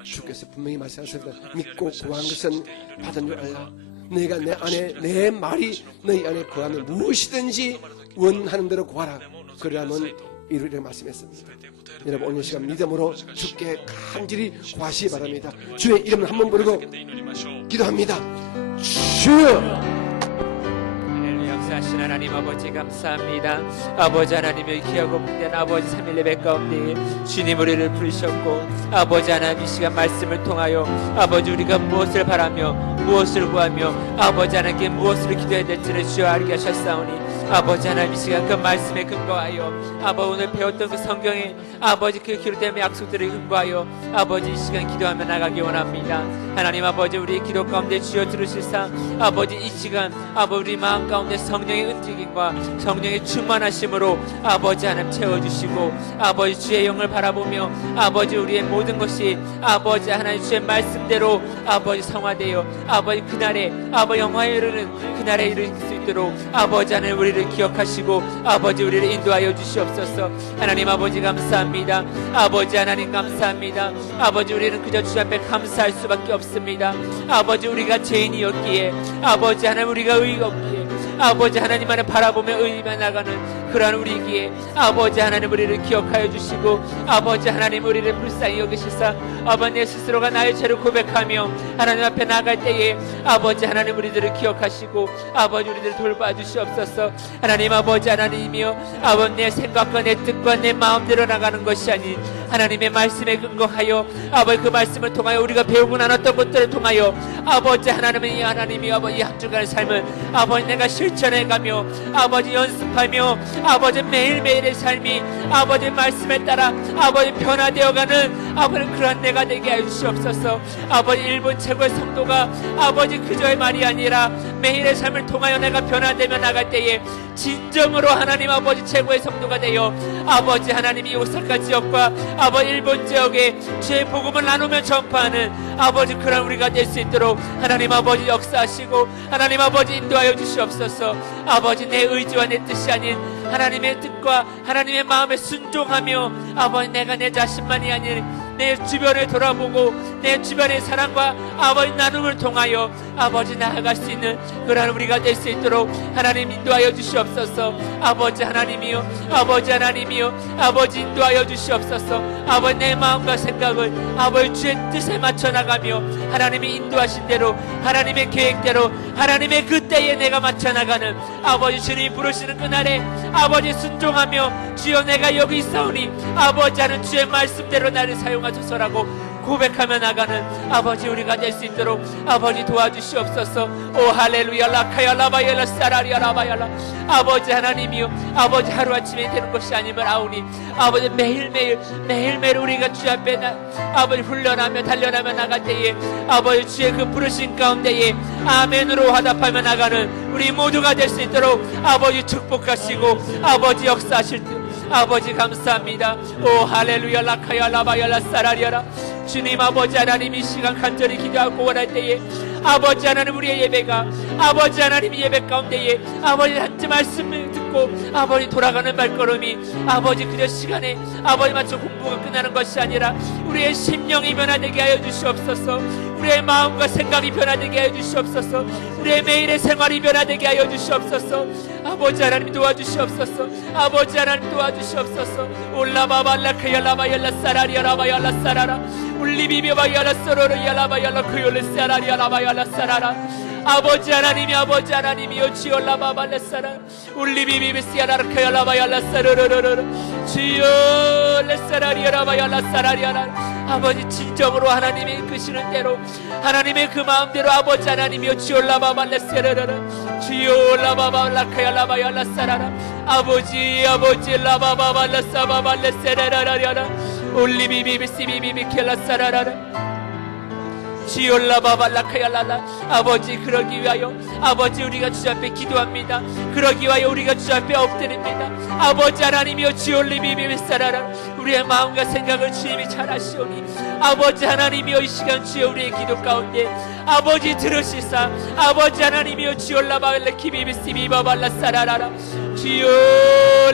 주께서 분명히 말씀하셨습니다. 믿고 구한 것은 받은 줄 알라. 내가 내 안에 내 말이 너희 안에 거하면 무엇이든지 원하는 대로 구하라. 그러면 이루리라 말씀했습니다. 여러분 오늘 시간 믿음으로 주께 간절히 구하시기 바랍니다. 주의 이름을 한번 부르고 기도합니다. 주여 역사하신 하나님 아버지 감사합니다. 아버지 하나님의 귀하고 복된 아버지 3일 예배 가운데 주님 우리를 부르셨고 아버지 하나님 이 시간 말씀을 통하여 아버지 우리가 무엇을 바라며 무엇을 구하며 아버지 하나님께 무엇을 기도해야 될지를 주여 알게 하셨사오니 아버지 하나님 이 시간 그 말씀에 근거하여 아버지 오늘 배웠던 그 성경에 아버지 그 기록된 약속들을 근거하여 아버지 이 시간 기도하며 나가기 원합니다. 하나님 아버지 우리의 기도 가운데 주여 들으실사 아버지 이 시간 아버지 우리 마음 가운데 성령의 움직임과 성령의 충만하심으로 아버지 하나님 채워주시고 아버지 주의 영을 바라보며 아버지 우리의 모든 것이 아버지 하나님 주의 말씀대로 아버지 성화되어 아버지 그날에 아버지 영화에 이르는 그날에 이를 수 있도록 아버지 하나님 우리를 기억하시고 아버지 우리를 인도하여 주시옵소서. 하나님 아버지 감사합니다. 아버지 하나님 감사합니다. 아버지 우리는 그저 주 앞에 감사할 수밖에 없습니다. 아버지 우리가 죄인이었기에 아버지 하나님 우리가 의가 없기에 아버지 하나님만을 바라보며 의만 나가는 그러한 우리기에 아버지 하나님 우리를 기억하여 주시고 아버지 하나님 우리를 불쌍히 여기시사 아버지 내 스스로가 나의 죄를 고백하며 하나님 앞에 나갈 때에 아버지 하나님 우리들을 기억하시고 아버지 우리들을 돌봐주시옵소서. 하나님 아버지 하나님이여 아버지 내 생각과 내 뜻과 내 마음대로 나가는 것이 아닌 하나님의 말씀에 근거하여 아버지 그 말씀을 통하여 우리가 배우고 나눴던 것들을 통하여 아버지 하나님이 아버지 한 주간의 삶을 아버지 내가 실천해가며 아버지 연습하며 아버지 매일매일의 삶이 아버지 말씀에 따라 아버지 변화되어가는 아버지 그런 내가 되게 해주시옵소서. 아버지 일본 최고의 성도가 아버지 그저의 말이 아니라 매일의 삶을 통하여 내가 변화되며 나갈 때에 진정으로 하나님 아버지 최고의 성도가 되어 아버지 하나님이 오사카 지역과 아버지 일본 지역에 주의 복음을 나누며 전파하는 아버지 그런 우리가 될 수 있도록 하나님 아버지 역사하시고 하나님 아버지 인도하여 주시옵소서. 아버지 내 의지와 내 뜻이 아닌 하나님의 뜻과 하나님의 마음에 순종하며 아버지 내가 내 자신만이 아닌 내 주변을 돌아보고 내 주변의 사랑과 아버지 나눔을 통하여 아버지 나아갈 수 있는 그런 우리가 될 수 있도록 하나님 인도하여 주시옵소서. 아버지 하나님이여 아버지 하나님이여 아버지 인도하여 주시옵소서. 아버지 내 마음과 생각을 아버지 주의 뜻에 맞춰 나가며 하나님이 인도하신 대로 하나님의 계획대로 하나님의 그 때에 내가 맞춰 나가는 아버지 주님 부르시는 그날에 아버지 순종하며 주여 내가 여기 있사오니 아버지 하는 주의 말씀대로 나를 사용하소서라고 고백하며 나가는 아버지 우리가 될 수 있도록 아버지 도와주시옵소서. 오 할렐루야 라카야 라바야라 사라리야 라바야라 아버지 하나님이여 아버지 하루아침에 되는 것이 아님을 아오니 아버지 매일매일 우리가 주 앞에 아버지 훈련하며 달려나며 나갈 때에 아버지 주의 그 부르신 가운데에 아멘으로 화답하며 나가는 우리 모두가 될 수 있도록 아버지 축복하시고 아버지 역사하실 때 아버지 감사합니다. 오 할렐루야 라카야 라바야 라사라리아라 주님 아버지 하나님 이 시간 간절히 기도하고 원할 때에 아버지 하나님 우리의 예배가 아버지 하나님 예배 가운데에 아버지 한지 말씀을 듣고 아버지 돌아가는 발걸음이 아버지 그저 시간에 아버지 맞춰 공부가 끝나는 것이 아니라 우리의 심령이 변화되게 하여 주시옵소서. 우리의 마음과 생각이 변화되게 하여 주시옵소서. 우리의 매일의 생활이 변화되게 하여 주시옵소서. 아버지 하나님 도와주시옵소서. 아버지 하나님 도와주시옵소서. 올라바발라카얄라바얄라 사라리아라바얄라 사라라 울리비비바얄라 서로르얄라바얄라 그yor레 사라리아라바얄라 사라라 아버지 하나님이 아버지 하나님이여 지올라바발라 사라 울리비비비시아라카얄라바얄라 사르르르르 주여 레사라리아라바얄라 사라리아라 아버지 진정으로 하나님이 이끄시는 대로 하나님의 그 마음대로 아버지 하나님이여 지올라바발라 세르르르 주여 라바발라카얄라바얄라 사라라 아버지 라바바발라 사바발라 세르르르르 올리비비비시비비비 켈라사라라라 지올라바발라카얄라라 아버지 그러기 위하여 아버지 우리가 주 앞에 기도합니다. 그러기 위하여 우리가 주 앞에 엎드립니다. 아버지 하나님이여 지올리비비비사라라 우리의 마음과 생각을 주님이 잘 아시오니 아버지 하나님이여 이 시간 주여 우리의 기도 가운데 아버지 들으시사 아버지 하나님이여 지올라바발라키비비시비바발라사라라라 주여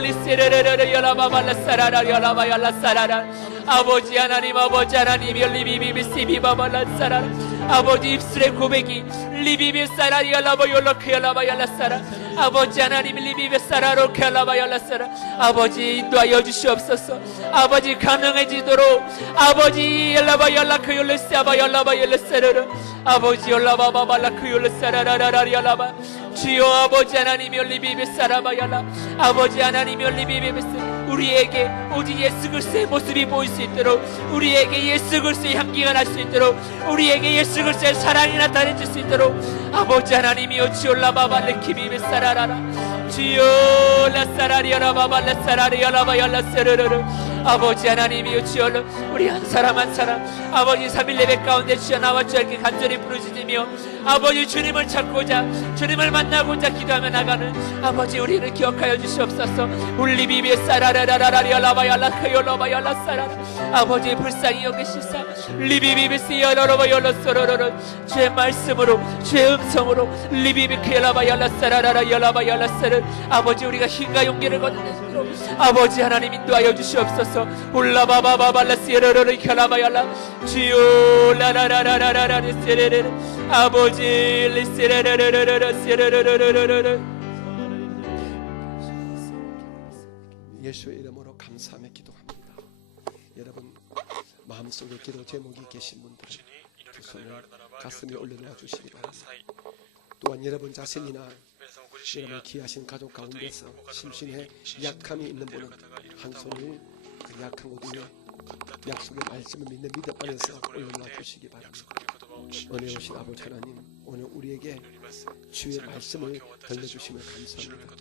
리세레레레 열라바발라사라라 열라바얄라사라라 아버지 하나님 아버지 하나님 열리비비비시비바발라사라라 아버지 입술의 고백이 리비비사라리알라바열라크열라바얄라사라 아버지 하나님 리비베사라로 켈라바열라사라 아버지 인도하여 주시옵소서. 아버지 가능해지도록 아버지 열라바열라크열레사바열라바열레사르르 아버지 열라바바발라크열레사라라라리열라바 주여 아버지 하나님 열리비베사라바열라 아버지 하나님 열리비베사 우리에게 오직 예수 그리스도의 모습이 보일 수 있도록 우리에게 예수 그리스도의 향기가 날 수 있도록 우리에게 예수 그리스도의 사랑이 나타내줄 수 있도록 아버지 하나님이여 주올라바발레키비베사라라라 주여 라사라리열라바발레사라리열라바열라세르르르 아버지 하나님이여 주여 우리 한 사람 한 사람 아버지 3일 예배 가운데 주여 나와 주께 간절히 부르짖으며 아버지 주님을 찾고자 주님을 만나고자 기도하며 나가는 아버지 우리를 기억하여 주시옵소서. 울리비비에사라라라라리얼라바열라크열라바열라사라 아버지 불쌍히 여기시사 리비비비스열라바열라서로로로 주의 말씀으로 주의 음성으로 리비비크열라바열라사라라라열라바열라사를 아버지 우리가 힘과 용기를 거두는 아버지 하나님 인도하여 주시옵소서. 올라바바바발라시에르르 켈라바열라 주요 라라라라라라 리세레르 아버지 리세레르르르르 세레르르르르 예수의 이름으로 감사하며 기도합니다. 여러분 마음속에 기도 제목이 계신 분들은 두 손을 가슴에 올려놓아 주시기 바랍니다. 또한 여러분 자신이나 여러분 귀하신 가족 가운데서 심신에 약함이 있는 분은 한 손을 그 약한 곳 위에 약속의 말씀을 믿는 믿음 안에서 올려놓아 주시기 바랍니다. 은혜로우신 아버지 하나님 오늘 우리에게 주의 말씀을 들려주시며 감사합니다.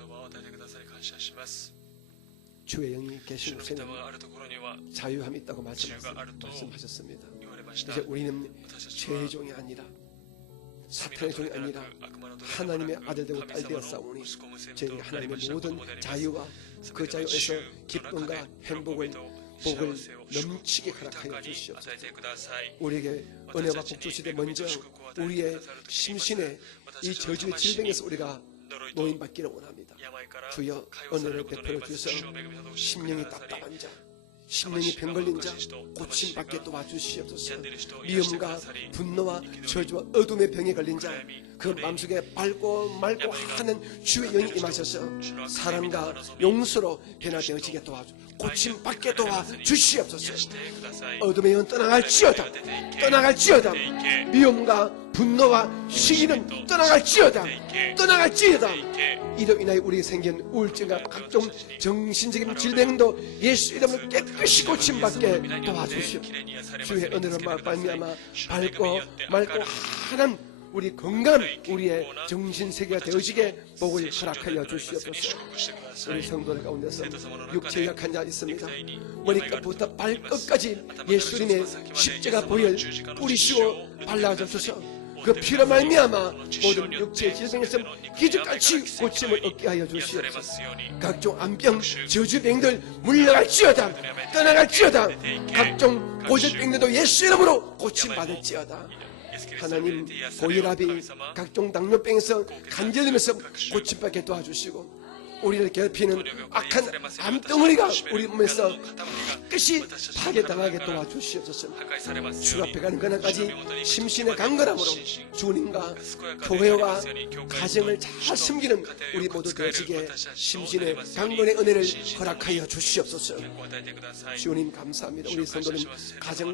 주의 영이 계신 곳에는 자유함이 있다고 말씀하셨습니다. 이제 우리는 죄의 종이 아니라 사탄의 종이 아니라 하나님의 아들 되고 딸 되었사오니 저희 하나님의 모든 자유와 그 자유에서 기쁨과 행복을 복을 넘치게 허락하여 주시옵소서. 우리에게 은혜와 복 주시되 먼저 우리의 심신에 이 저주의 질병에서 우리가 노인받기를 원합니다. 주여 은혜를 베풀어 주셔서 심령이 답답한 자 심령이 병 걸린 자 고침받게 도와주시옵소서. 미움과 분노와 저주와 어둠의 병에 걸린 자 그 마음속에 밟고 말고 하는 주의 영이 임하셔서 사랑과 용서로 변화되어지게 도와주 고침받게 도와주시옵소서. 어둠의 영 떠나갈지어다 떠나갈지어다 미움과 분노와 시기는 떠나갈지어다 떠나갈지어다. 이로 인하여 우리에게 생긴 우울증과 각종 정신적인 질병도 예수 이름으로 깨끗이 고침받게 도와주시옵소서. 주의 은혜로 말미암아 밝고 맑고 환한 우리 건강한 우리의 정신세계가 되어지게 복을 허락하여 주시옵소서. 우리 성도들 가운데서 육체에 약한 자 있습니다. 머리끝부터 발끝까지 예수님의 십자가 보혈 뿌리시고 발라주셔서 그 피로 말미암아 모든 육체의 질병에서 기적같이 고침을 얻게 하여 주시옵소서. 각종 암병 저주병들 물러갈지어다 떠나갈지어다. 각종 고질병들도 예수 이름으로 고침받을지어다. 하나님 고혈압이 각종 당뇨병에서 간절하면서 고침받게 도와주시고 우리를 괴롭히는 악한 암덩어리가 우리 몸에서 깨끗이 파괴당하게 도와주시옵소서. 주 앞에 가는 그날까지 심신의 강건함으로 주님과 교회와 가정을 잘 섬기는 우리 모두 되어지게 심신의 강건의 은혜를 허락하여 주시옵소서. 주님 감사합니다. 우리 성도는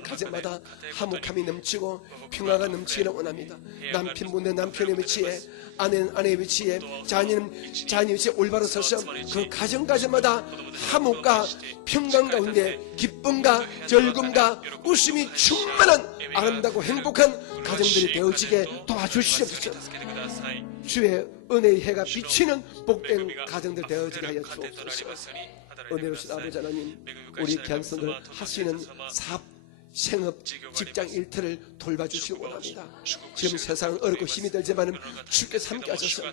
가정마다 화목함이 넘치고 평화가 넘치기를 원합니다. 남편분의 남편의 위치에 아내는 아내의 위치에 자녀는 자녀의 위치에 올바로 서서 그 가정마다 화목과 평강 가운데 기쁨과 즐거움과 웃음이 충만한 아름답고 행복한 가정들이 되어지게 도와주시옵소서. 주의 은혜의 해가 비치는 복된 가정들 되어지게 하여 주옵소서. 은혜로우신 아버지 하나님 우리 귀한성들 하시는 사업 생업, 직장 일터를 돌봐주시기 원합니다. 지금 세상은 어렵고 힘이 들지만 주께서 함께 하셔서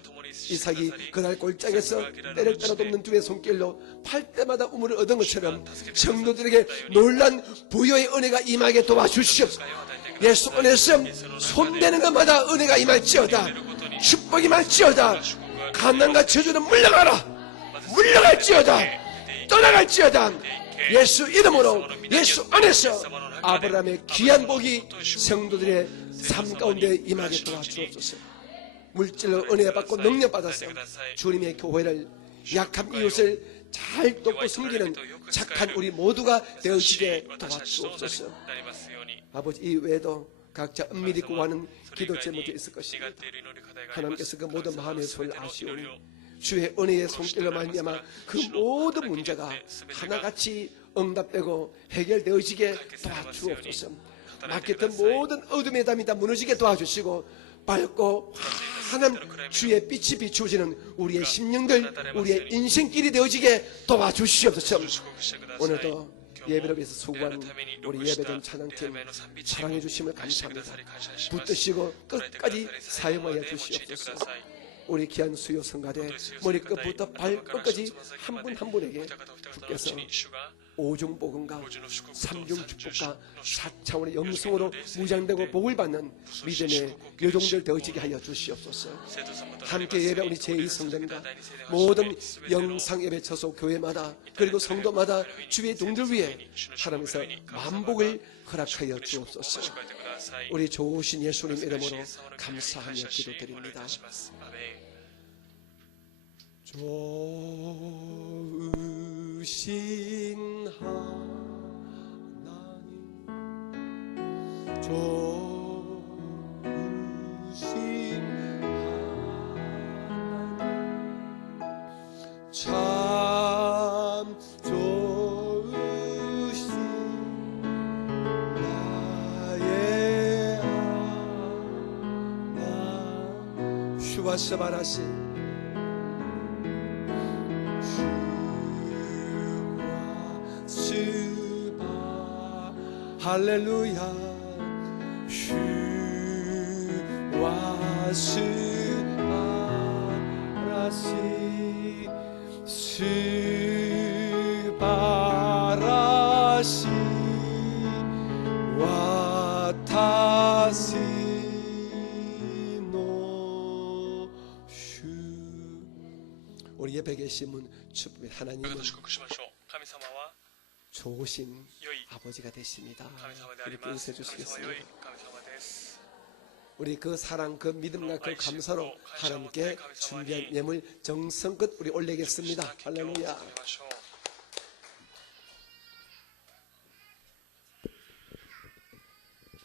이삭이 그날 골짜기에서 때를 따라 돕는 주의 손길로 팔 때마다 우물을 얻은 것처럼 성도들에게 놀란 부여의 은혜가 임하게 도와주시옵소서. 예수 안에서 손대는 것마다 은혜가 임할지어다. 축복이 임할지어다. 가난과 저주는 물러가라. 물러갈지어다. 떠나갈지어다. 예수 이름으로 예수 안에서 아브라함의 귀한 복이 성도들의 삶 가운데 임하게 도와주옵소서. 물질로 은혜 받고 능력 받아서 주님의 교회를 약한 이웃을 잘 돕고 섬기는 착한 우리 모두가 되어지게 도와주옵소서. 아버지, 이 외에도 각자 은밀히 구하는 기도 제목이 있을 것입니다. 하나님께서 그 모든 마음의 소리를 아시오니 주의 은혜의 손길로 말미암아 그 모든 문제가 하나같이 응답되고 해결되어지게 도와주옵소서. 막혔던 모든 어둠의 담이 다 무너지게 도와주시고 밝고 환한 주의 빛이 비추어지는 우리의 심령들, 우리의 인생길이 되어지게 도와주시옵소서. 오늘도 예배를 위해서 수고한 우리 예배전 찬양팀 사랑해 주심을 감사합니다. 붙드시고 끝까지 사용하여 주시옵소서. 우리 귀한 수요 성가대 머리끝부터 발끝까지 한 분 한 분에게 주께서 오중복음과 삼중축복과 4차원의 영성으로 무장되고 복을 받는 믿음의 요종들 되어지게 하여 주시옵소서. 함께 예배 우리 제2성전과 모든 영상예배 처소 교회마다 그리고 성도마다 주의 종들 위해 하나님께서 만복을 허락하여 주옵소서. 우리 좋으신 예수님 이름으로 감사하며 기도드립니다. 좋으신 하나님, 좋으신 하나님, 참 좋으신 나의 하나님. 슈바스바라시 할렐루야. 주와 스바라시 스바라시 와타시노 슈. 우리 예배 계시면 축복의 하나님은 좋으신 아버지가 되십니다. 이렇게 인사해 주시겠습니다. 우리 그 사랑, 그 믿음과 그 감사로 하나님께 준비한 예물 정성껏 우리 올리겠습니다. 할렐루야.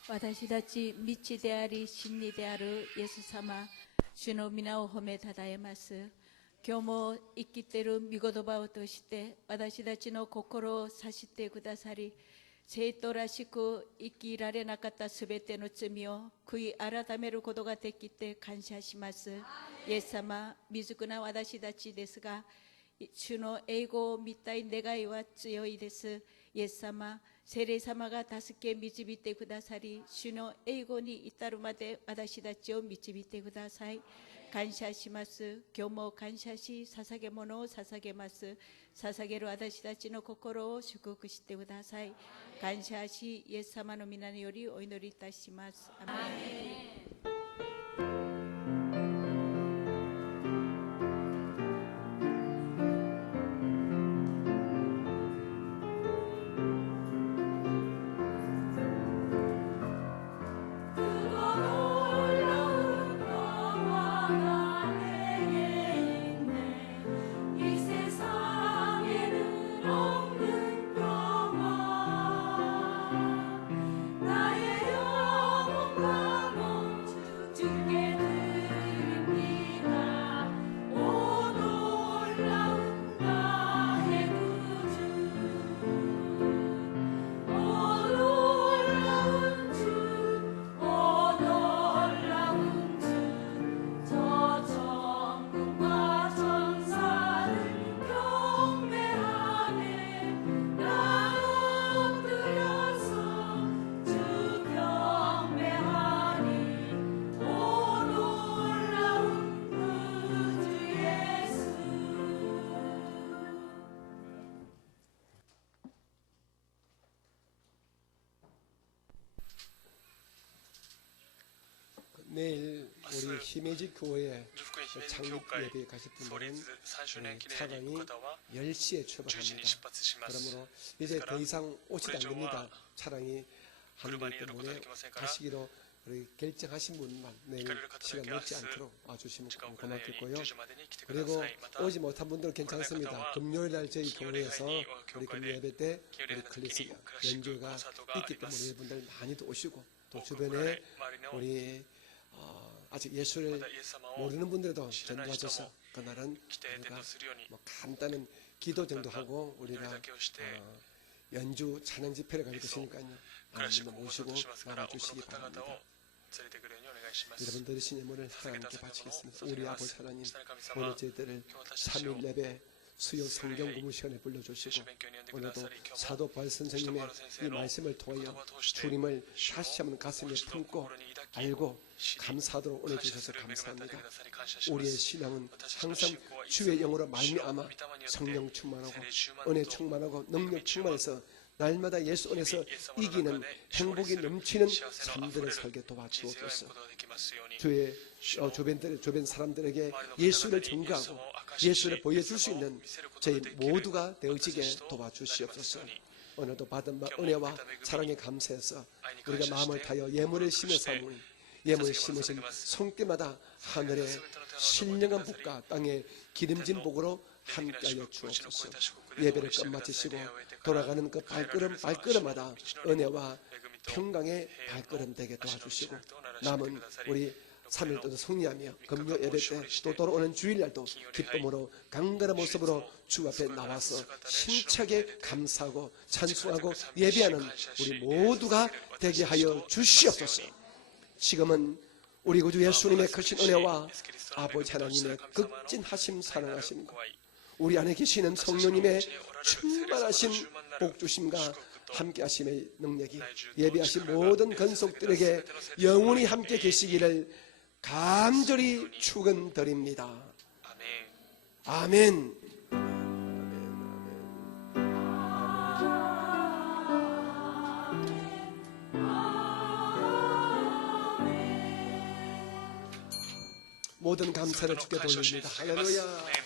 私たち道であり真理であるイエス様、主の皆を褒めたたえます。今日も生きている御言葉を通して私たちの心を察してくださり、生徒らしく生きられなかったすべての罪を悔い改めることができて感謝します。イエス様、未熟な私たちですが、主の栄光を見たい願いは強いです。イエス様、聖霊様が助け導いてくださり、主の栄光に至るまで私たちを導いてください。感謝します。今日も感謝し、捧げ物を捧げます。捧げる私たちの心を祝福してください。感謝し、イエス様の皆によりお祈りいたします。アーメン。내일 우리 히메지 교회에 창립 예배에 가실 분들은 차량이 10시에 출발합니다. 그러므로 이제 더 이상 오시지 않습니다. 차량이 하는 것 때문에 가시기로 우리 결정하신 분만 내일 시간 늦지 않도록 와주시면 고맙겠고요. 10時までに来てくだ 그리고 さい。また 오지 못한 분들은 괜찮습니다. 금요일 날 저희 교회에서 우리 금요 예배 때 우리 클래식 연주가 있기 때문에 여러분들 많이도 오시고 또 주변에 우리 아직 예수를 またイエス様を 모르는 분들도 전도하셔서 그날은 来て伝道するように 뭐 간단한 기도 정도 하고 祈り 우리가 だけをして 연주 찬양 집회를 가질 것이니까요. クラシッ 많은 ク 분들 をご紹 모시고 介しますから多くの 나와주시기 方々 바랍니다. を連れてくるようにお願いします。 여러분들의 신임을 하나님께 바치겠습니다. 우리 아버지 하나님, 下の神様 오늘 저희들을 今日私たちを 3일 예배 수요 성경 공부 시간에 聖 불러주시고 書勉強に呼んでくだ 오늘도 さり、今日も 사도 바울 선생님의 이 말씀을 통하여 주님을 다시 한번 가슴에 품고 알고 감사하도록 오늘 주셔서 감사합니다. 우리의 신앙은 항상 주의 영으로 말미암아 성령 충만하고 은혜 충만하고 능력 충만해서 날마다 예수 안에서 이기는 행복이 넘치는 삶들을 살게 도와주옵소서. 주의 주변 사람들에게 예수를 전가하고 예수를 보여줄 수 있는 저희 모두가 되어지게 도와주시옵소서. 오늘도 받은 은혜와 사랑에 감사해서 우리가 마음을 다하여 예물을 심어 삼으니 예물을 심으신 손길마다 하늘의 신령한 복과 땅의 기름진 복으로 함께하여 주옵소서. 예배를 끝마치시고 돌아가는 그 발걸음마다 은혜와 평강의 발걸음 되게 도와주시고 남은 우리 3일 동안 승리하며 금요 예배 때 또 돌아오는 주일날도 기쁨으로 강건한 모습으로 주 앞에 나와서 힘차게 감사하고 찬송하고 예배하는 우리 모두가 되게 하여 주시옵소서. 지금은 우리 구주 예수님의 크신 은혜와 아버지 하나님의 극진하심 사랑하심과 우리 안에 계시는 성령님의 충만하신 복주심과 함께하심의 능력이 예배하신 모든 건속들에게 영원히 함께 계시기를 간절히 축원드립니다. 아멘. 모든 감사를 주께 돌립니다. 할렐루야.